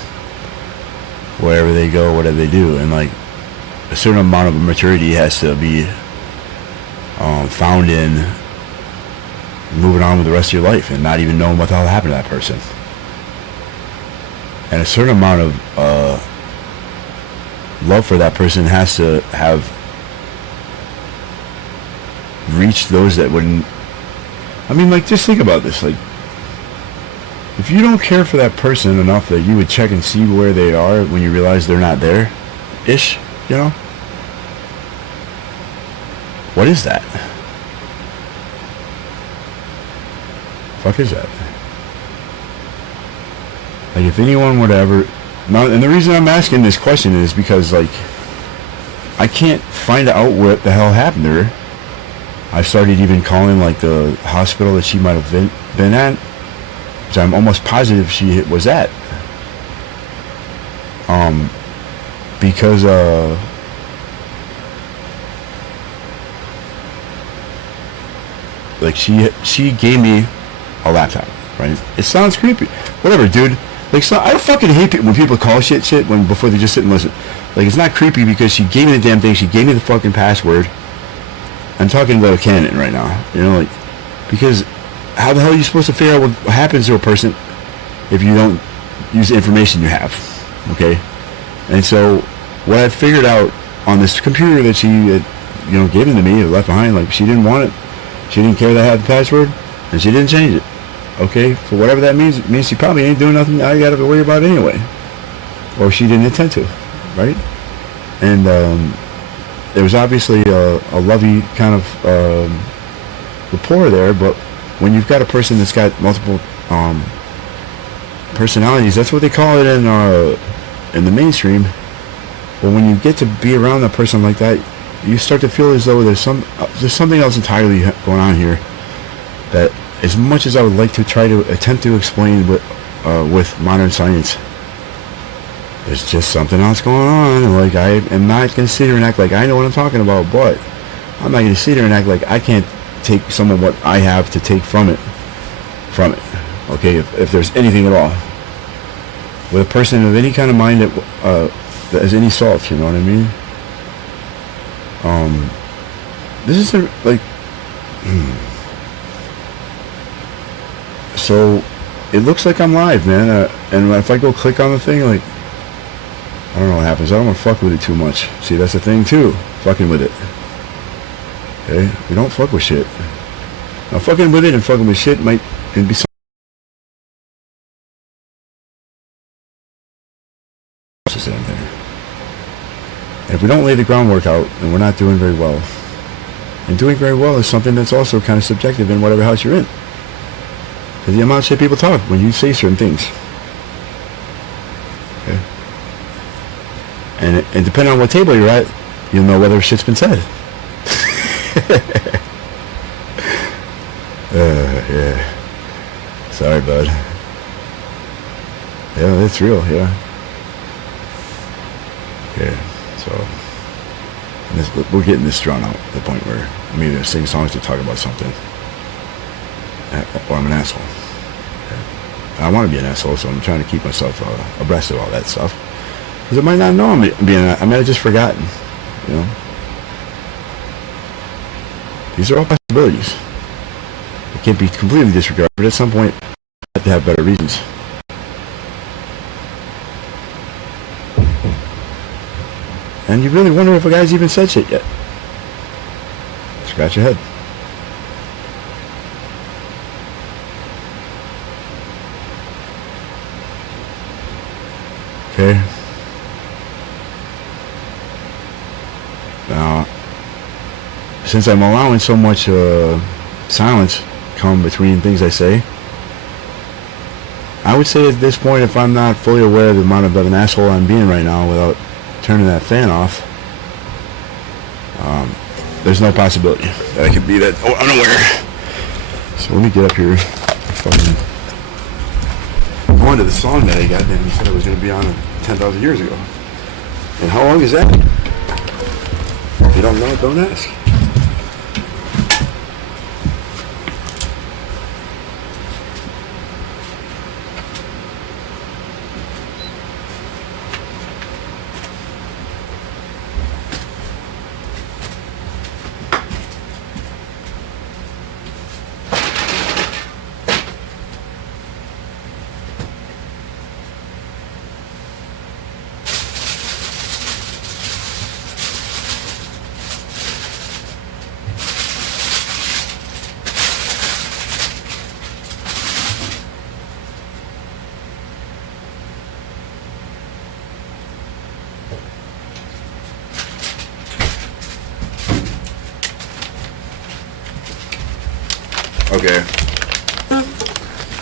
Wherever they go, whatever they do. And, like, a certain amount of maturity has to be found in moving on with the rest of your life and not even knowing what the hell happened to that person. And a certain amount of love for that person has to have reached those that wouldn't. I mean, like, just think about this. Like, if you don't care for that person enough that you would check and see where they are when you realize they're not there, ish, you know? What is that? Fuck is that? Like, if anyone would ever... Now, and the reason I'm asking this question is because, like, I can't find out what the hell happened to her. I started even calling, like, the hospital that she might have been at, which I'm almost positive she was at. Because, like, she gave me a laptop, right? It sounds creepy. Whatever, dude. Like, so I fucking hate it when people call shit when before they just sit and listen. Like, it's not creepy because she gave me the damn thing. She gave me the fucking password. I'm talking about a canon right now. You know, like, because how the hell are you supposed to figure out what happens to a person if you don't use the information you have? Okay? And so what I figured out on this computer that she had, you know, given to me, left behind, like, she didn't want it. She didn't care that I had the password. And she didn't change it. Okay? For whatever that means, it means she probably ain't doing nothing I gotta worry about anyway. Or she didn't intend to. Right? And there was obviously a lovey kind of rapport there, but when you've got a person that's got multiple personalities, that's what they call it in the mainstream. But when you get to be around a person like that, you start to feel as though there's something else entirely going on here. That as much as I would like to try to attempt to explain with modern science. There's just something else going on, and like I am not gonna sit here and act like I know what I'm talking about, but I'm not gonna sit here and act like I can't take some of what I have to take from it. Okay, if there's anything at all, with a person of any kind of mind that has any salt, you know what I mean? This is like, so it looks like I'm live, man, and if I go click on the thing, like, I don't know what happens. I don't want to fuck with it too much. See, that's the thing too, fucking with it. Okay, we don't fuck with shit. Now, fucking with it and fucking with shit might be something else in there. And if we don't lay the groundwork out, then we're not doing very well. And doing very well is something that's also kind of subjective in whatever house you're in. Because the amount of shit people talk when you say certain things. Okay. And depending on what table you're at, you'll know whether shit's been said. Yeah. Sorry, bud. Yeah, that's real, yeah. Okay, so we're getting this drawn out to the point where I'm either sing songs to talk about something, or I'm an asshole. Okay. I want to be an asshole, so I'm trying to keep myself abreast of all that stuff. Because I might not know I might have just forgotten, you know. These are all possibilities. It can't be completely disregarded, but at some point, you have to have better reasons. And you really wonder if a guy's even said shit yet. Scratch your head. Okay. Now, since I'm allowing so much silence come between things I say, I would say at this point, if I'm not fully aware of the amount of an asshole I'm being right now without turning that fan off, there's no possibility that I could be that unaware. So let me get up here. Fucking going to the song that I got, and he said it was going to be on 10,000 years ago. And how long is that? If you don't know, don't ask. Okay.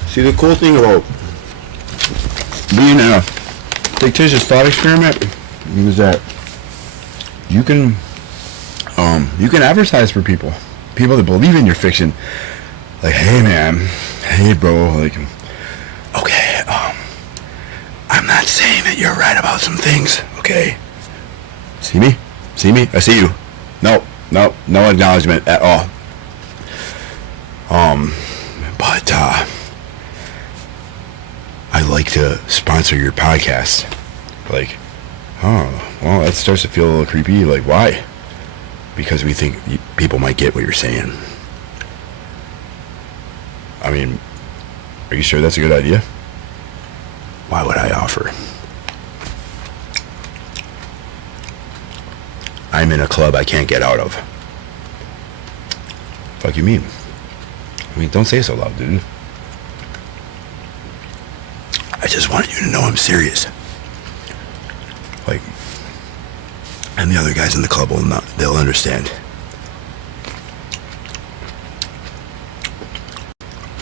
See, the cool thing about being in a fictitious thought experiment is that you can advertise for people that believe in your fiction. Like, hey man, hey bro, like, okay, I'm not saying that you're right about some things, okay? See me? I see you. No acknowledgement at all. But I'd like to sponsor your podcast. Like, oh, well, that starts to feel a little creepy. Like, why? Because we think people might get what you're saying. I mean, are you sure that's a good idea? Why would I offer? I'm in a club I can't get out of. Fuck you mean? I mean, don't say it so loud, dude. I just wanted you to know I'm serious. Like, and the other guys in the club will not, they'll understand.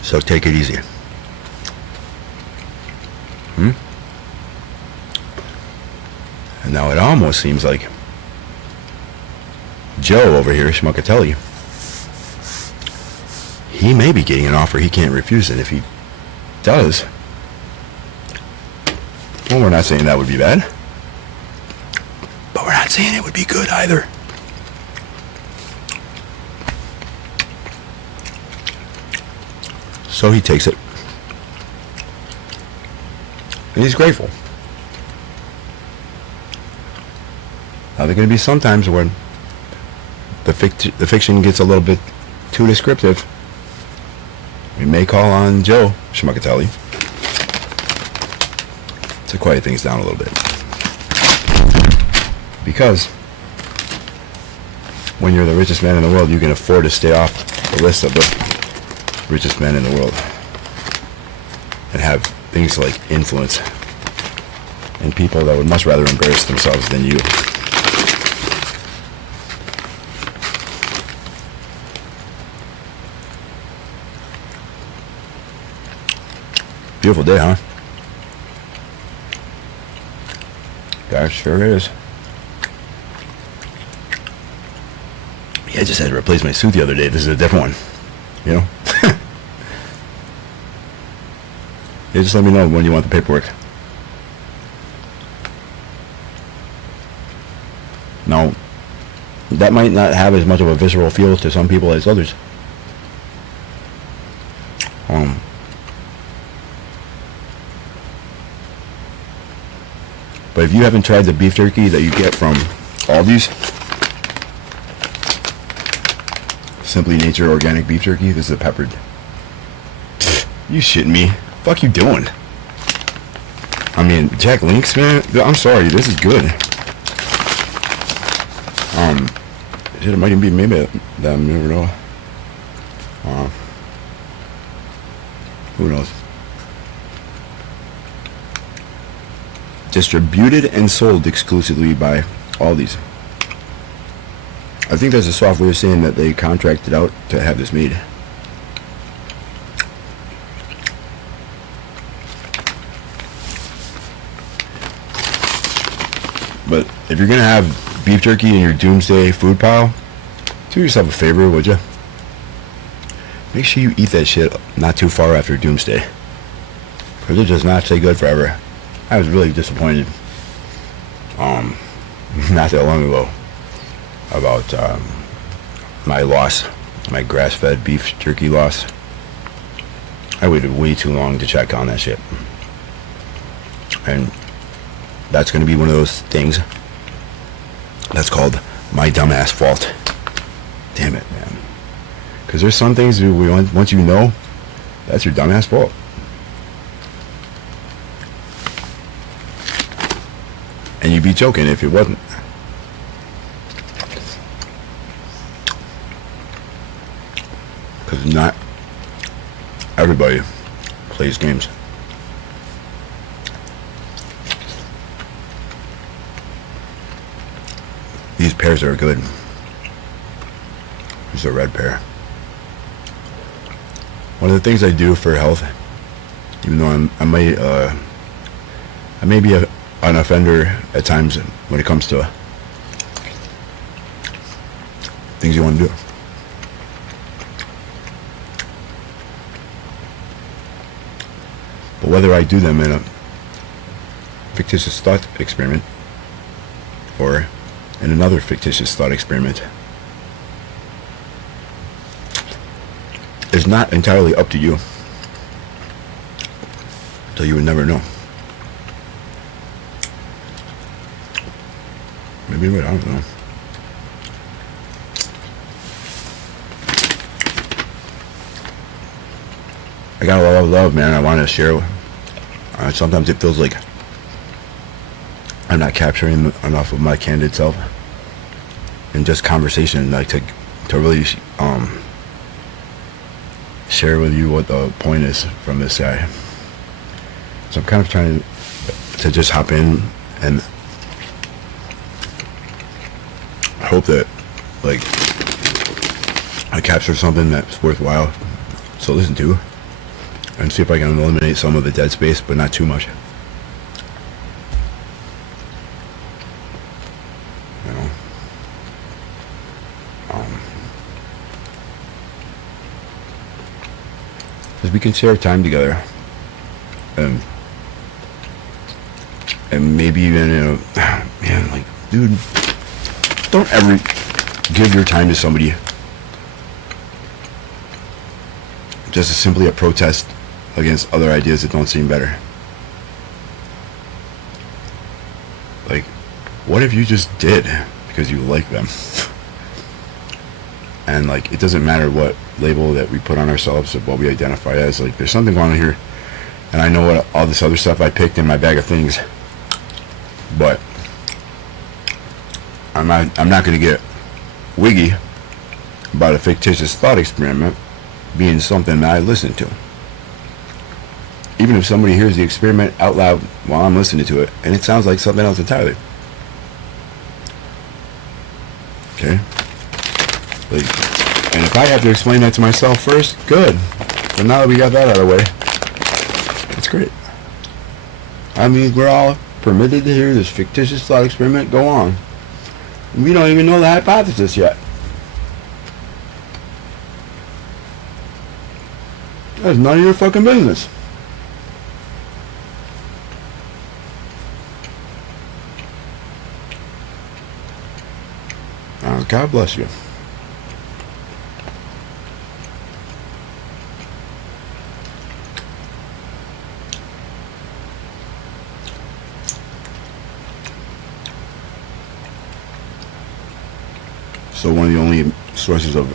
So take it easy. And now it almost seems like Joe over here, Schmuckatelli, he may be getting an offer he can't refuse, and if he does, Well, we're not saying that would be bad, but we're not saying it would be good either. So he takes it, and he's grateful. Now, there are going to be some times when the fiction gets a little bit too descriptive. We may call on Joe Schmuckatelli to quiet things down a little bit. Because when you're the richest man in the world, you can afford to stay off the list of the richest men in the world and have things like influence and people that would much rather embarrass themselves than you. Beautiful day, huh? Gosh, sure is. Yeah, I just had to replace my suit the other day. This is a different one. You know? Yeah, just let me know when you want the paperwork. Now, that might not have as much of a visceral feel to some people as others. But if you haven't tried the beef jerky that you get from Aldi's, Simply Nature organic beef jerky, this is a peppered. You shitting me? Fuck you doing? I mean, Jack Link's, man. I'm sorry, this is good. Shit, it might even be maybe that. I never know. Who knows? Distributed and sold exclusively by Aldi's. I think that's a soft way of saying that they contracted out to have this made. But if you're gonna have beef jerky in your doomsday food pile, do yourself a favor, would you? Make sure you eat that shit not too far after doomsday, because it does not stay good forever. I was really disappointed not that long ago about my loss, my grass-fed beef jerky loss. I waited way too long to check on that shit, and that's going to be one of those things that's called my dumbass fault. Damn it, man. Because there's some things that once you know, that's your dumbass fault. And you'd be joking if it wasn't. Because not everybody plays games. These pears are good. This is a red pear. One of the things I do for health, even though I may be an offender at times when it comes to things you want to do. But whether I do them in a fictitious thought experiment or in another fictitious thought experiment is not entirely up to you. So you would never know. Maybe, but I don't know. I got a lot of love, man. I want to share. Sometimes it feels like I'm not capturing enough of my candid self in just conversation, like to really share with you what the point is from this guy. So I'm kind of trying to just hop in and hope that like I capture something that's worthwhile to listen to, and see if I can eliminate some of the dead space, but not too much. You know, because we can share time together, and and maybe even, man, like, dude, don't ever give your time to somebody just as simply a protest against other ideas that don't seem better. Like, what if you just did because you like them? And like, it doesn't matter what label that we put on ourselves or what we identify as. Like, there's something going on here, and I know what all this other stuff I picked in my bag of things, but I'm not going to get wiggy about a fictitious thought experiment being something that I listen to. Even if somebody hears the experiment out loud while I'm listening to it, and it sounds like something else entirely. Okay? Like, and if I have to explain that to myself first, good. But now that we got that out of the way, it's great. I mean, we're all permitted to hear this fictitious thought experiment go on. We don't even know the hypothesis yet. That's none of your fucking business. God bless you. So one of the only sources of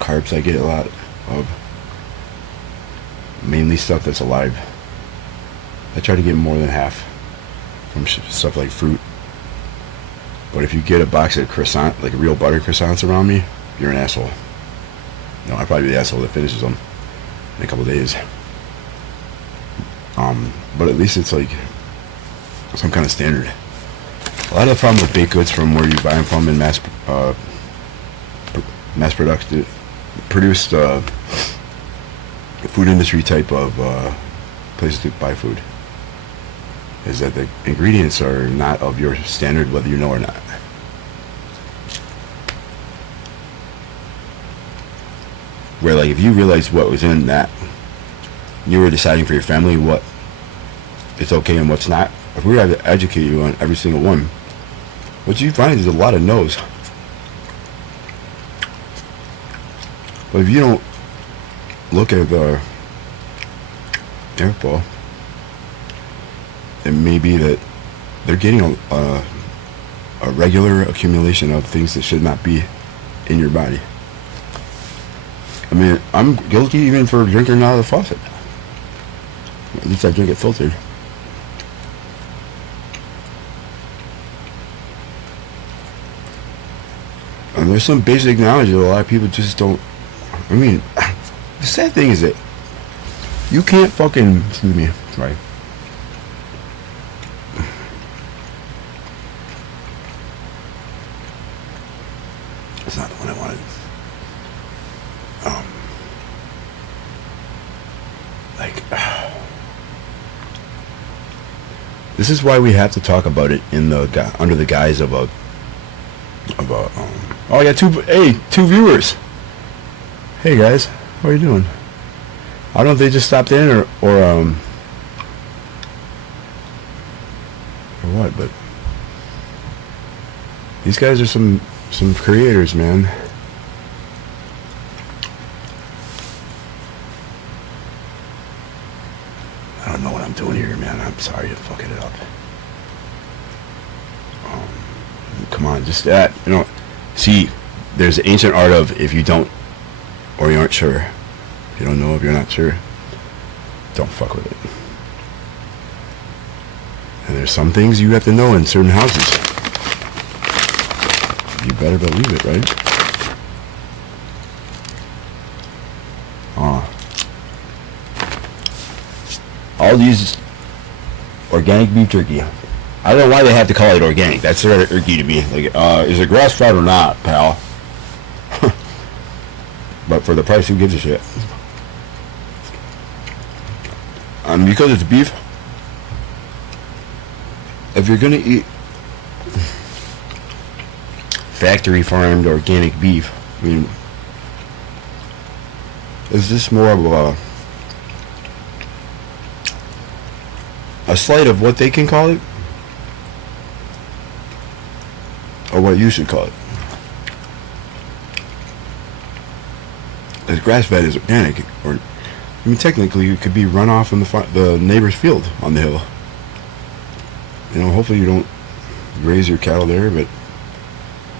carbs I get a lot of, mainly stuff that's alive. I try to get more than half from stuff like fruit. But if you get a box of croissant, like real butter croissants around me, you're an asshole. No, I'd probably be the asshole that finishes them in a couple of days. But at least it's like some kind of standard. A lot of the problem with baked goods from where you buy them from in mass produced food industry type of places to buy food is that the ingredients are not of your standard, whether you know or not. Where, like, if you realize what was in that, you were deciding for your family what it's okay and what's not. If we were to educate you on every single one, what you find is a lot of no's. But if you don't look at the info, it may be that they're getting a regular accumulation of things that should not be in your body. I mean, I'm guilty even for drinking out of the faucet. At least I drink it filtered. And there's some basic knowledge that a lot of people just don't. I mean, the sad thing is that you can't fucking. Excuse me, sorry. That's not the one I wanted. This is why we have to talk about it in the under the guise of a oh, I got two viewers. Hey guys, how are you doing? I don't know if they just stopped in or what, but these guys are some creators, man. I don't know what I'm doing here, man. I'm sorry to fucking it up. Come on, just that, see, there's the ancient art of if you don't or you aren't sure. If you don't know, if you're not sure, don't fuck with it. And there's some things you have to know in certain houses. You better believe it, right? All these organic beef jerky. I don't know why they have to call it organic. That's sort of irky to me. Like, is it grass fed or not, pal? But for the price, who gives a shit? Because it's beef. If you're gonna eat factory farmed organic beef, I mean, is this more of a a slight of what they can call it, or what you should call it. As grass-fed is organic, or I mean, technically, it could be runoff from the neighbor's field on the hill. You know, hopefully you don't graze your cattle there, but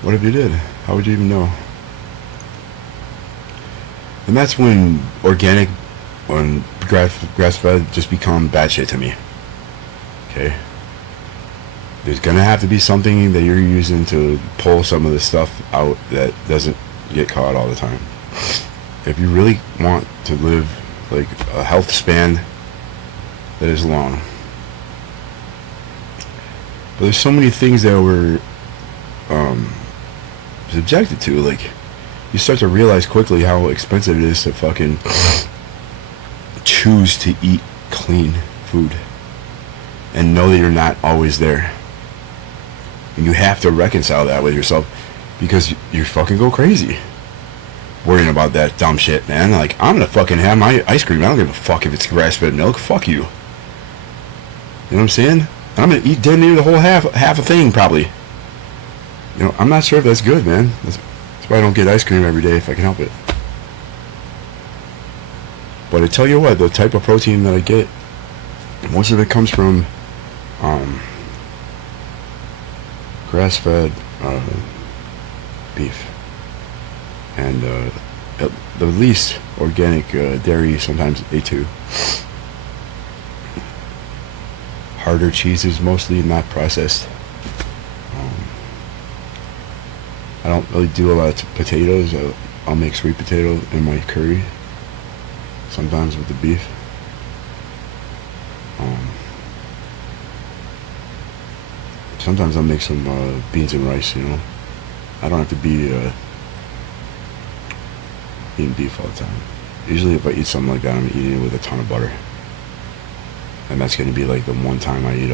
what if you did? How would you even know? And that's when organic and grass-fed just become bad shit to me. Okay? There's gonna have to be something that you're using to pull some of the stuff out that doesn't get caught all the time. If you really want to live like a health span that is long. But there's so many things that we're subjected to, like you start to realize quickly how expensive it is to fucking choose to eat clean food and know that you're not always there. And you have to reconcile that with yourself, because you fucking go crazy worrying about that dumb shit, man. Like, I'm gonna fucking have my ice cream. I don't give a fuck if it's grass-fed milk. Fuck you. You know what I'm saying? And I'm gonna eat damn near the whole half a thing, probably. You know, I'm not sure if that's good, man. That's why I don't get ice cream every day if I can help it. But I tell you what, the type of protein that I get, most of it comes from grass-fed beef, and at the least organic dairy, sometimes A2. Harder cheeses, mostly not processed. I don't really do a lot of potatoes. I'll make sweet potato in my curry, sometimes with the beef. Sometimes I'll make some beans and rice, you know. I don't have to be eating beef all the time. Usually if I eat something like that, I'm eating it with a ton of butter. And that's going to be like the one time I eat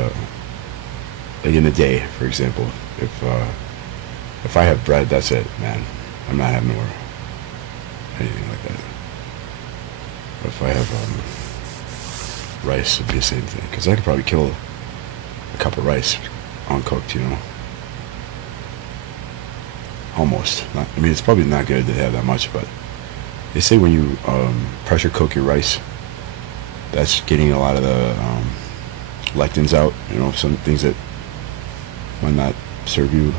like in a day, for example. If I have bread, that's it, man. I'm not having more anything like that. But if I have rice, it'd be the same thing. Because I could probably kill a cup of rice uncooked, you know. Almost. I mean, it's probably not good to have that much, but they say when you pressure cook your rice, that's getting a lot of the lectins out, you know, some things that might not serve you,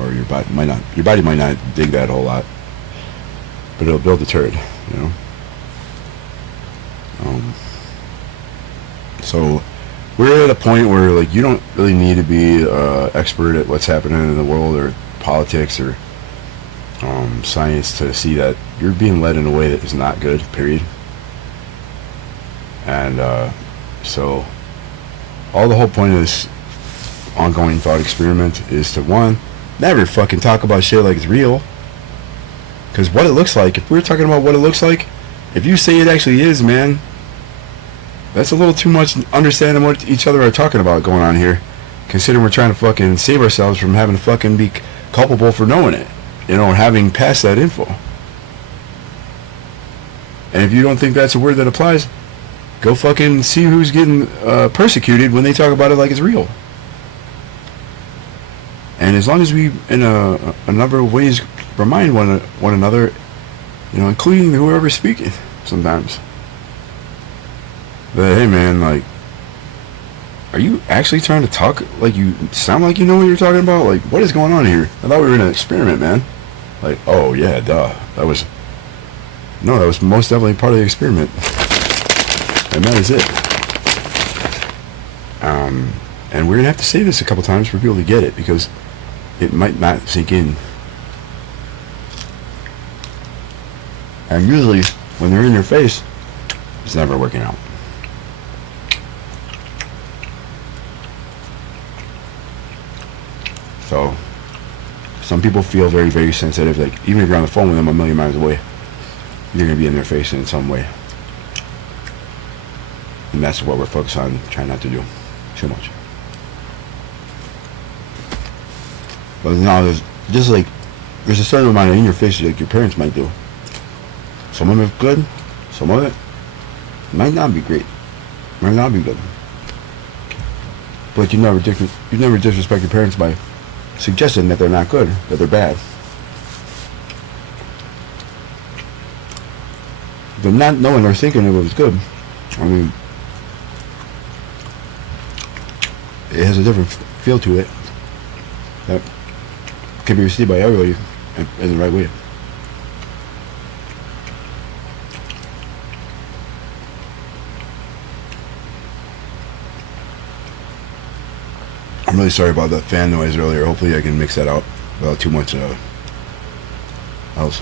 or your body might not dig that a whole lot, but it'll build a turd, you know. So we're at a point where, like, you don't really need to be expert at what's happening in the world or politics or science to see that you're being led in a way that is not good, period. And so the whole point of this ongoing thought experiment is to, one, never fucking talk about shit like it's real. Because what it looks like, if we're talking about what it looks like, if you say it actually is, man, that's a little too much understanding what each other are talking about going on here. Considering we're trying to fucking save ourselves from having to fucking be culpable for knowing it, you know, having passed that info. And if you don't think that's a word that applies, go fucking see who's getting persecuted when they talk about it like it's real. And as long as we, in a number of ways, remind one another, you know, including whoever's speaking sometimes, that, hey man, like, are you actually trying to talk like you sound like you know what you're talking about? Like, what is going on here? I thought we were in an experiment, man. Like, oh yeah, duh. That was most definitely part of the experiment. And that is it. And we're gonna have to say this a couple times for people to get it, because it might not sink in. And usually, when they're in your face, it's never working out. So, some people feel very, very sensitive. Like, even if you're on the phone with them a million miles away, you're going to be in their face in some way. And that's what we're focused on, trying not to do too much. But now, there's just like, there's a certain amount of in your face like your parents might do. Some of it's good, some of it might not be great, might not be good. But you never disrespect your parents by suggesting that they're not good, that they're bad. But not knowing or thinking it was good, I mean, it has a different feel to it that can be received by everybody in the right way. I'm really sorry about the fan noise earlier. Hopefully I can mix that out without too much else.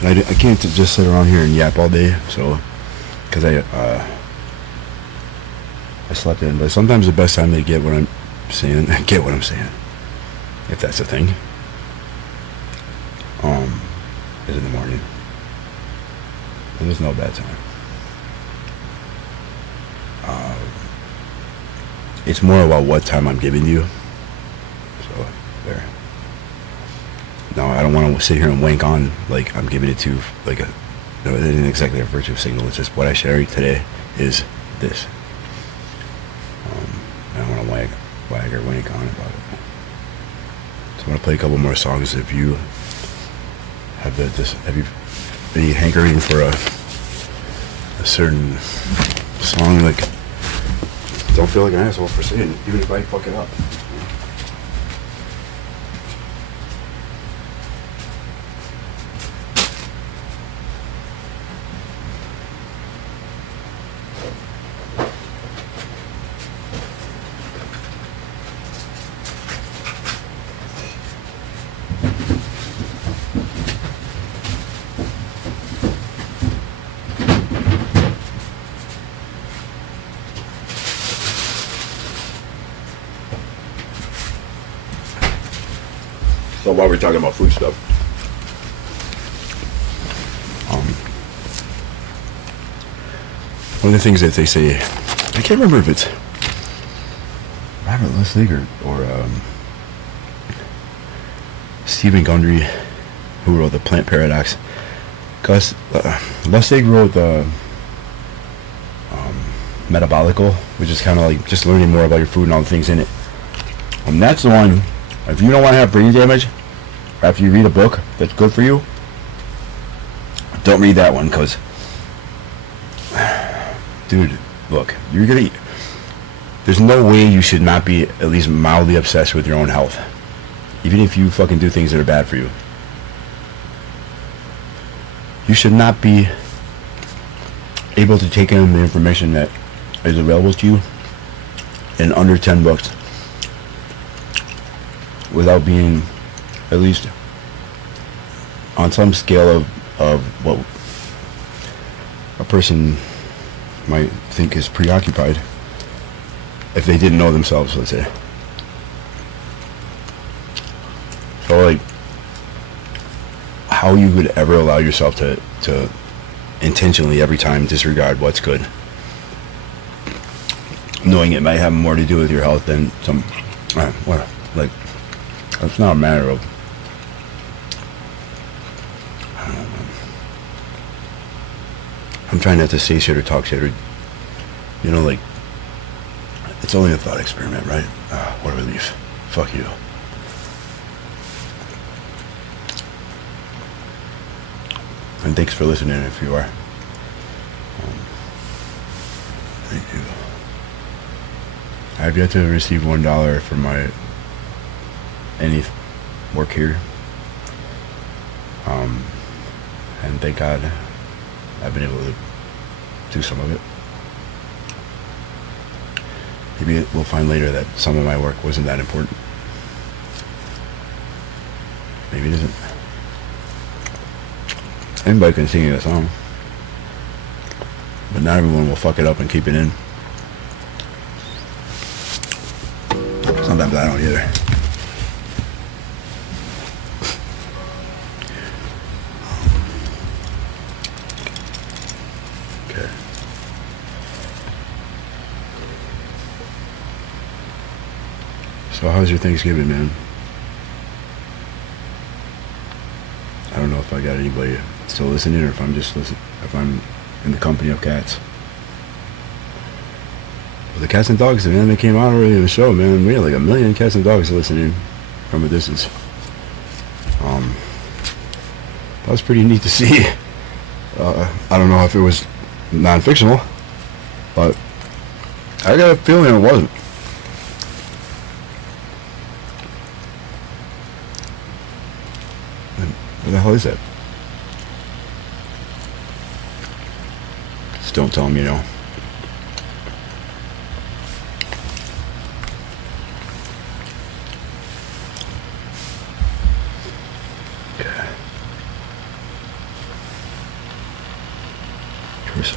And I can't just sit around here and yap all day, so because I slept in. But sometimes the best time to get what I'm saying, if that's a thing, is in the morning. And there's no bad time. It's more about what time I'm giving you. So, there. No, I don't want to sit here and wank on like I'm giving it to like a. No, it isn't exactly a virtue signal. It's just what I share today is this. I don't want to wag or wank on about it. So I'm gonna play a couple more songs. If you have have you any hankering for a certain song, like, don't feel like an asshole for saying it, even if I fuck it up. So while we're talking about food stuff, one of the things that they say, I can't remember if it's Robert Lustig or Stephen Gundry, who wrote The Plant Paradox. Because Lustig wrote the Metabolical, which is kind of like just learning more about your food and all the things in it. And that's the one. If you don't want to have brain damage after you read a book that's good for you, don't read that one, because, dude, look, you're gonna eat. There's no way you should not be at least mildly obsessed with your own health, even if you fucking do things that are bad for you. You should not be able to take in the information that is available to you in under 10 books without being at least on some scale of what a person might think is preoccupied if they didn't know themselves, let's say. So, like, how you would ever allow yourself to intentionally every time disregard what's good, knowing it might have more to do with your health than some, well, like, it's not a matter of, I don't know, I'm trying not to say shit or talk shit or, you know, like, it's only a thought experiment, right? What a relief. Fuck you. And thanks for listening if you are. Thank you. I have yet to receive $1 for my any work here. And thank God I've been able to do some of it. Maybe we'll find later that some of my work wasn't that important. Maybe it isn't. Anybody can sing a song, but not everyone will fuck it up and keep it in. Sometimes I don't either. Okay. So how's your Thanksgiving, man? I don't know if I got anybody still listening or if I'm just listening, if I'm in the company of cats. The cats and dogs, man, they came out already in the show, man. We had like 1 million cats and dogs listening from a distance. That was pretty neat to see. I don't know if it was non-fictional, but I got a feeling it wasn't. What the hell is that? Just don't tell them, you know.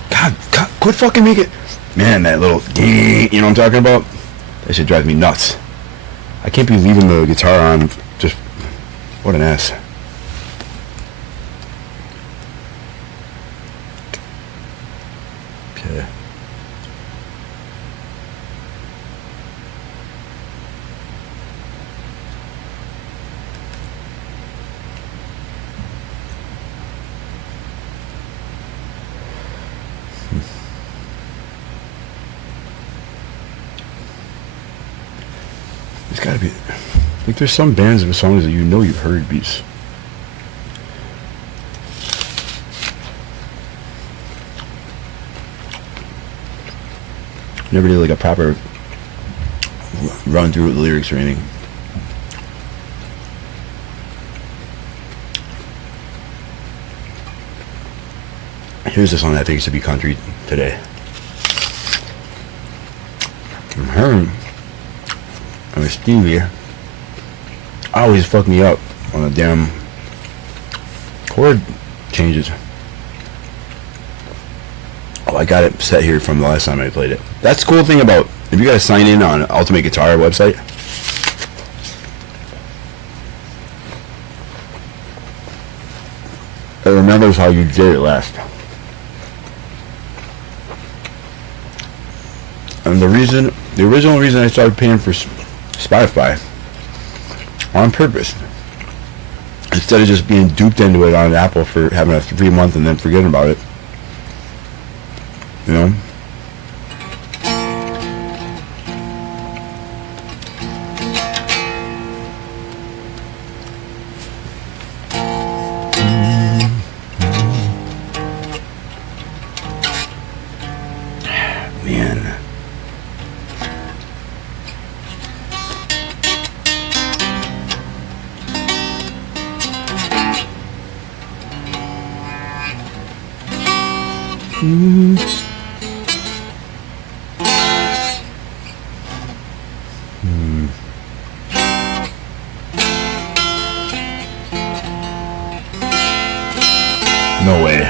God, quit fucking making... Man, that little... You know what I'm talking about? That shit drives me nuts. I can't be leaving the guitar on. Just... What an ass. Okay. There's gotta be... Like, there's some bands of songs that you know you've heard beats. Never did like a proper run through the lyrics or anything. Here's a song I think should be country today. Her and Stevie always fuck me up on the damn chord changes. Oh, I got it set here from the last time I played it. That's the cool thing about, if you guys sign in on Ultimate Guitar website, it remembers how you did it last. And the original reason I started paying for Spotify on purpose, instead of just being duped into it on Apple for having a free month and then forgetting about it, you know. Man. No way.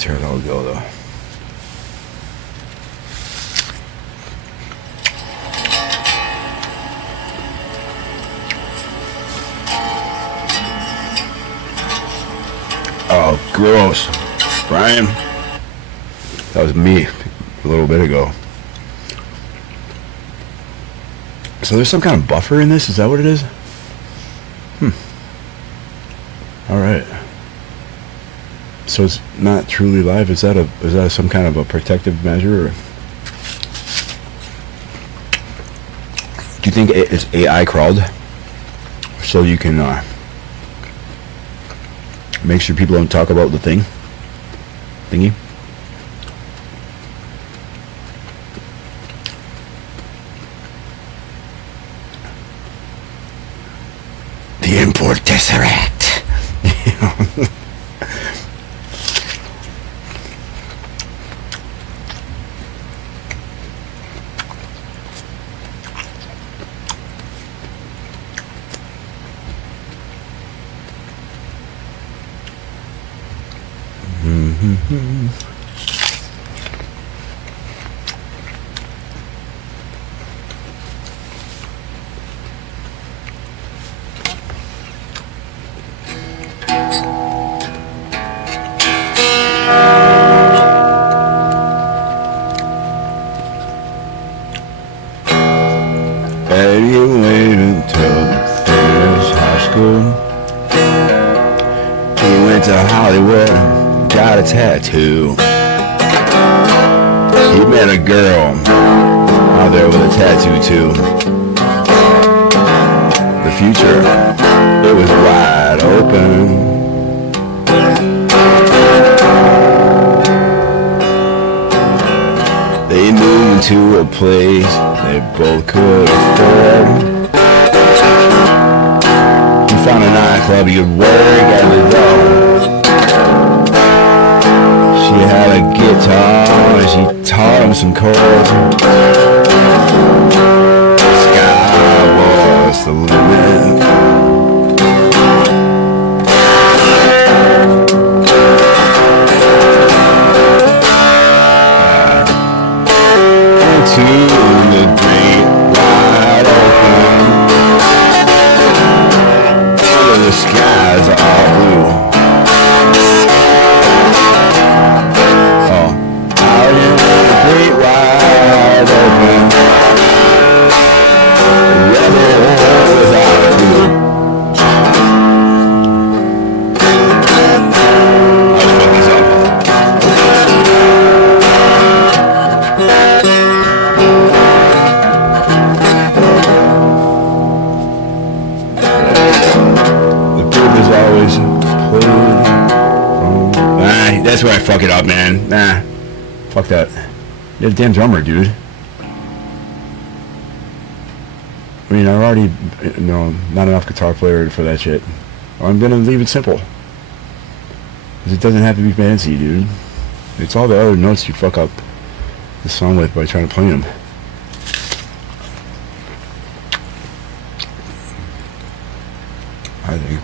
Here it all go though. Oh, gross. Brian. That was me a little bit ago. So there's some kind of buffer in this? Is that what it is? Alright. So it's not truly live? Is that some kind of a protective measure? Or? Do you think it's AI crawled? So you can make sure people don't talk about the thingy? The import tesseract. Eddie waited until finished high school. He went to Hollywood, got a tattoo. met a girl out there with a tattoo too. The future, it was wide open. They moved to a place they both could afford. He found a nightclub he could work at the door. She had a guitar and she taught him some chords. The sky was the limit. To the great wide open, where the skies are blue. Oh, out in the great wide open, rebel without a clue. I'll just put this up. That's where I fuck it up, man. Nah, fuck that. You're a damn drummer, dude. I mean, I'm already, not enough guitar player for that shit. I'm gonna leave it simple. Because it doesn't have to be fancy, dude. It's all the other notes you fuck up the song with by trying to play them. I think.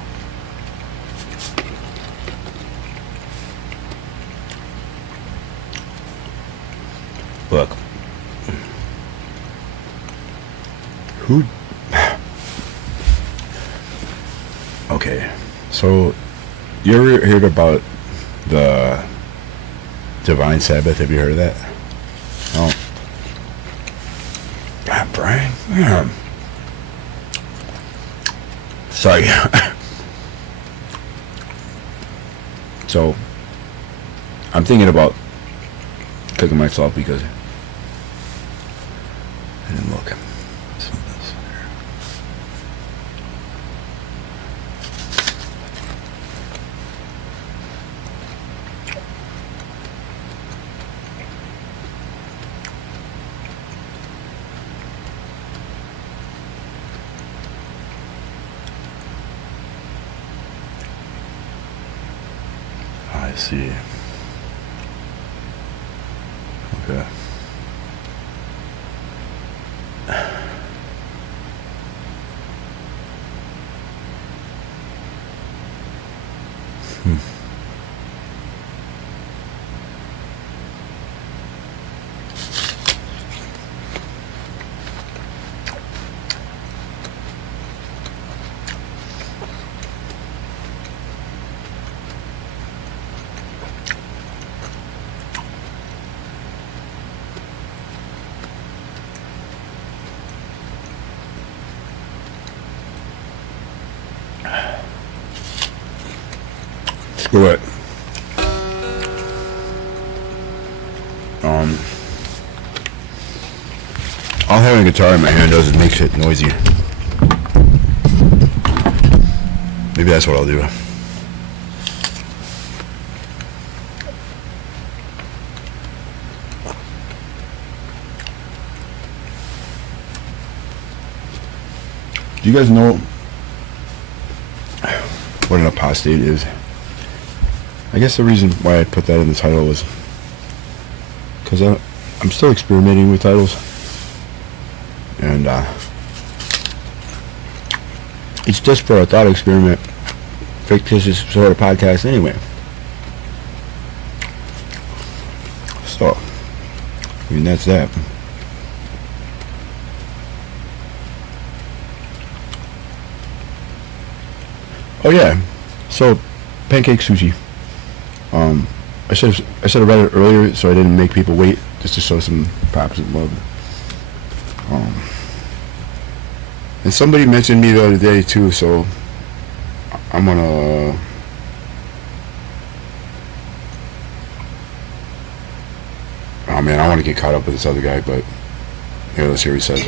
Look, who? Okay, so you ever heard about the Divine Sabbath? Have you heard of that? Oh, God, Brian. Yeah. Sorry. So, I'm thinking about cooking myself because I didn't look. I see. Okay. Screw it. All having a guitar in my hand does is make shit noisy. Maybe that's what I'll do. Do you guys know what an apostate is? I guess the reason why I put that in the title was because I'm still experimenting with titles, and it's just for a thought experiment, fictitious sort of podcast anyway. So, I mean, that's that. Oh yeah, so pancake sushi. I should have read it earlier so I didn't make people wait, just to show some props and love. And somebody mentioned me the other day too, so I'm gonna Oh man, I want to get caught up with this other guy, but here, let's hear what he says.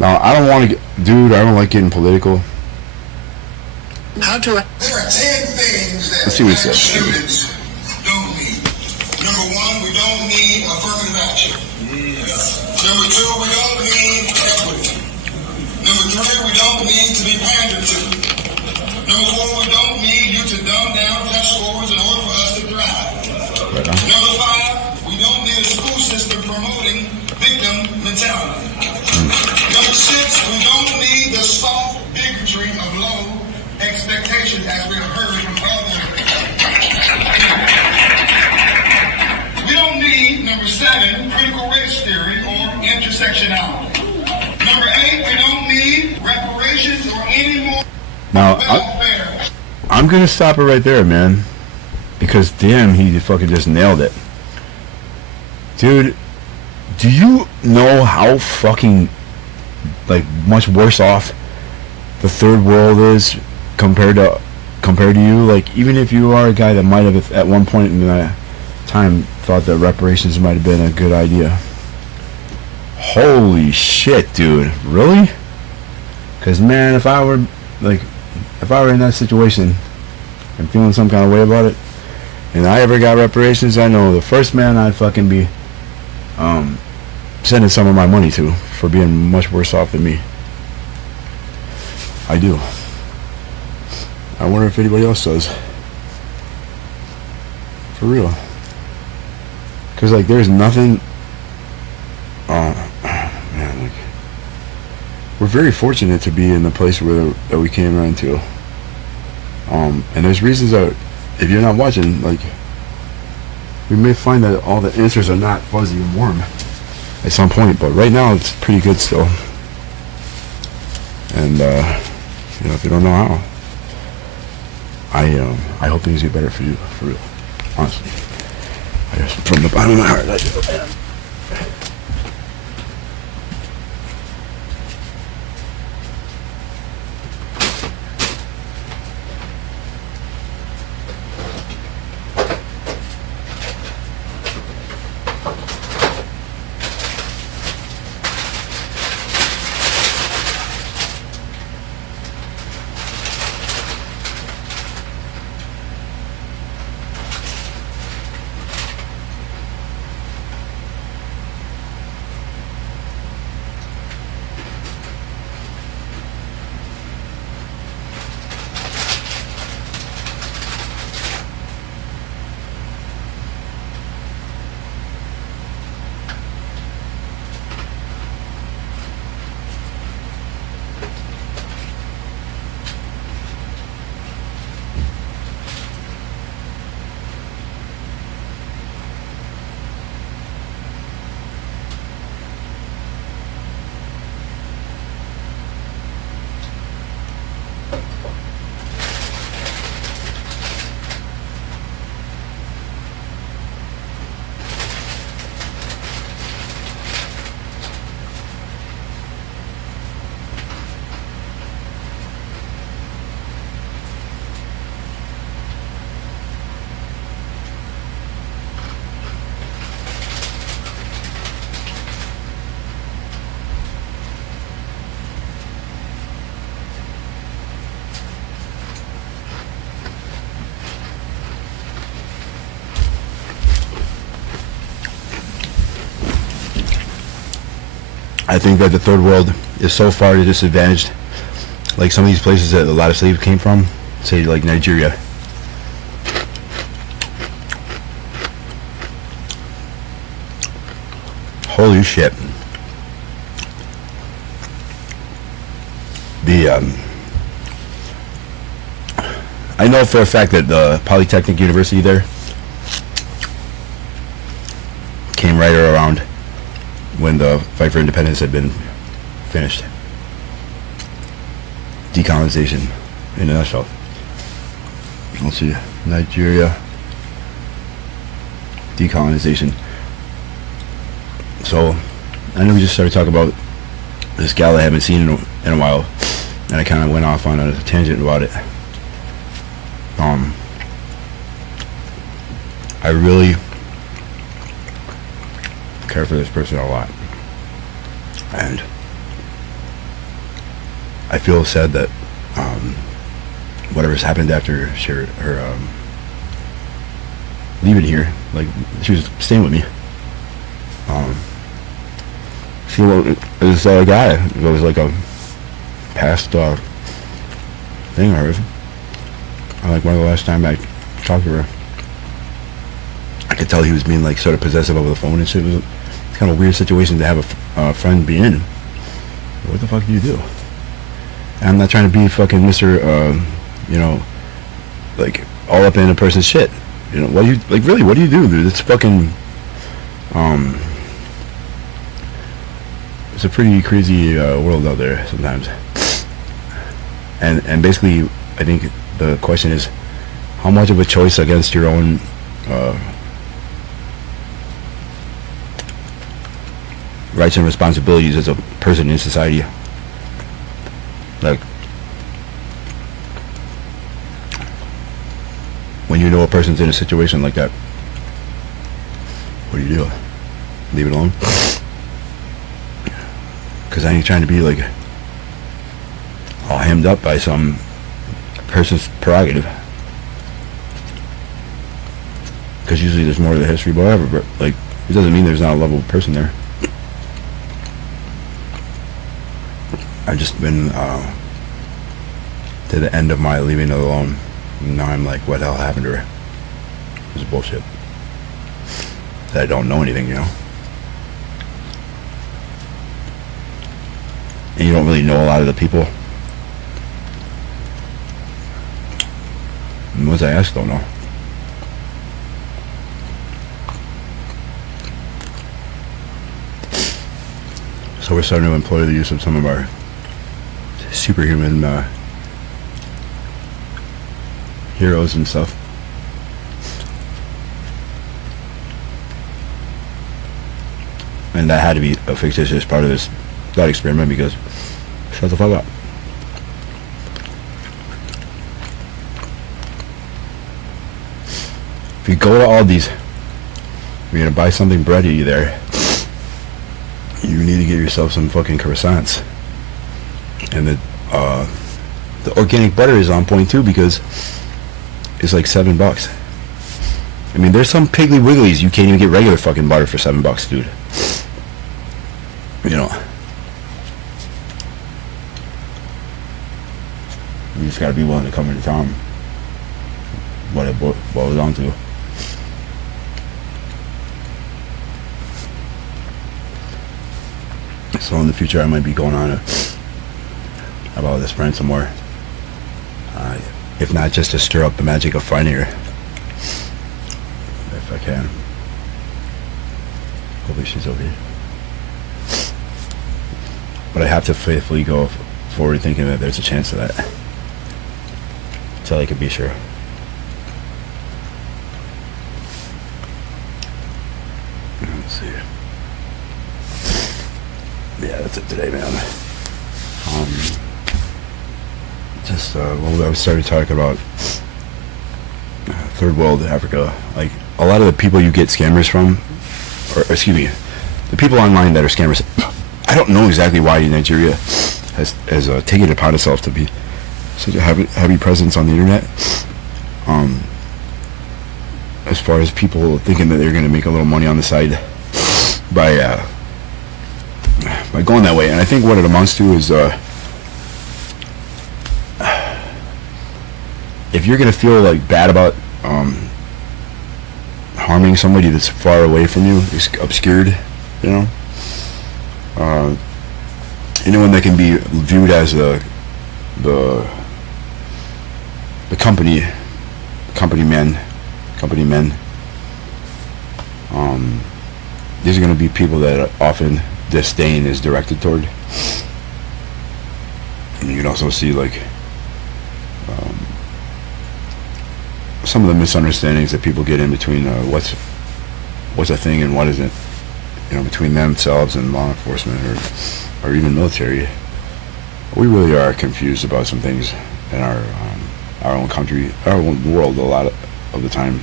Now, I don't want to get, dude, I don't like getting political. How to? There are 10 things that let's see what he says. Students don't need. Number 1, we don't need affirmative action. Number 2, we don't need equity. Number 3, we don't need to be pandered to. Number 4, we don't need you to dumb down test scores in order for us to thrive. Right on. Number 5, we don't need a school system promoting victim mentality. Number 6, we don't need the soft bigotry of low expectations as we have heard from others. We don't need, number 7, critical race theory or intersectionality. Number 8, we don't need reparations or any more. Now, I'm going to stop it right there, man. Because, damn, he fucking just nailed it. Dude, do you know how fucking, like, much worse off the third world is compared to you? Like, even if you are a guy that might have, at one point in that time, thought that reparations might have been a good idea. Holy shit, dude. Really? Because, man, if I were in that situation and feeling some kind of way about it, and I ever got reparations, I know the first man I'd fucking be sending some of my money to for being much worse off than me. I do. I wonder if anybody else does. For real. Because, like, there's nothing... man, like... We're very fortunate to be in the place that we came around to. And there's reasons that, if you're not watching, like, we may find that all the answers are not fuzzy and warm at some point, but right now it's pretty good still. And you know, if you don't know how, I hope things get better for you, for real, honestly. I guess from the bottom of my heart, I do, man. I think that the third world is so far disadvantaged. Like some of these places that a lot of slaves came from, say like Nigeria. Holy shit. I know for a fact that the Polytechnic University there came right around when the fight for independence had been finished. Decolonization in a nutshell. Let's see, Nigeria, decolonization. So, I know we just started talking about this gal I haven't seen in a while, and I kind of went off on a tangent about it. I really care for this person a lot, and I feel sad that whatever's happened after her leaving here, like she was staying with me. She was a guy. It was like a past thing of hers. Like one of the last time I talked to her, I could tell he was being like sort of possessive over the phone and shit. It was kind of a weird situation to have a friend be in. What the fuck do you do? And I'm not trying to be fucking Mr. You know, like all up in a person's shit. You know, what do you like? Really, what do you do, dude? It's fucking it's a pretty crazy world out there sometimes. And basically, I think the question is, how much of a choice against your own rights and responsibilities as a person in society? Like, when you know a person's in a situation like that, what do you do? Leave it alone? Because I ain't trying to be like all hemmed up by some person's prerogative. Because usually there's more to the history, but whatever. But like, it doesn't mean there's not a lovable person there. I've just been to the end of my leaving it alone. And now I'm like, what the hell happened to her? It was bullshit. That I don't know anything, you know? And you don't really know a lot of the people. And the ones I ask don't know. So we're starting to employ the use of some of our superhuman heroes and stuff. And that had to be a fictitious part of this thought experiment, because shut the fuck up. If you go to Aldi's, you're gonna buy something bready there, you need to get yourself some fucking croissants. And the organic butter is on point too, because it's like $7. I mean, there's some Piggly Wigglies you can't even get regular fucking butter for $7, dude. You know, you just gotta be willing to come into town. What it boils down to. So in the future, I might be going on about this friend some more. If not, just to stir up the magic of finding her, if I can. Hopefully she's okay. But I have to faithfully go forward thinking that there's a chance of that, until I can be sure. Let's see. Yeah, that's it today, man. Well, I started talking about third world Africa. Like, a lot of the people you get scammers from, or excuse me, the people online that are scammers, I don't know exactly why Nigeria has taken it upon itself to be such a heavy presence on the internet. As far as people thinking that they're going to make a little money on the side by going that way. And I think what it amounts to is if you're going to feel like bad about harming somebody that's far away from you, obscured, you know, anyone that can be viewed as the company men, these are going to be people that often disdain is directed toward. And you can also see like some of the misunderstandings that people get in between what's a thing and what isn't, you know, between themselves and law enforcement or even military. We really are confused about some things in our own country, our own world a lot of the time.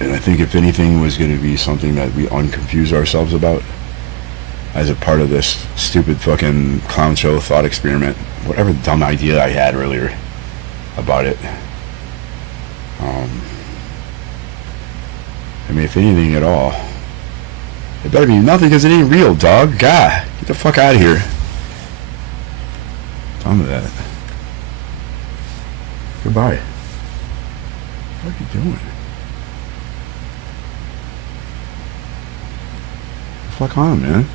And I think if anything was going to be something that we unconfuse ourselves about as a part of this stupid fucking clown show thought experiment, whatever dumb idea I had earlier about it. I mean, if anything at all, it better be nothing because it ain't real, dog. God, get the fuck out of here. Done with that. Goodbye. What are you doing? Fuck on, man.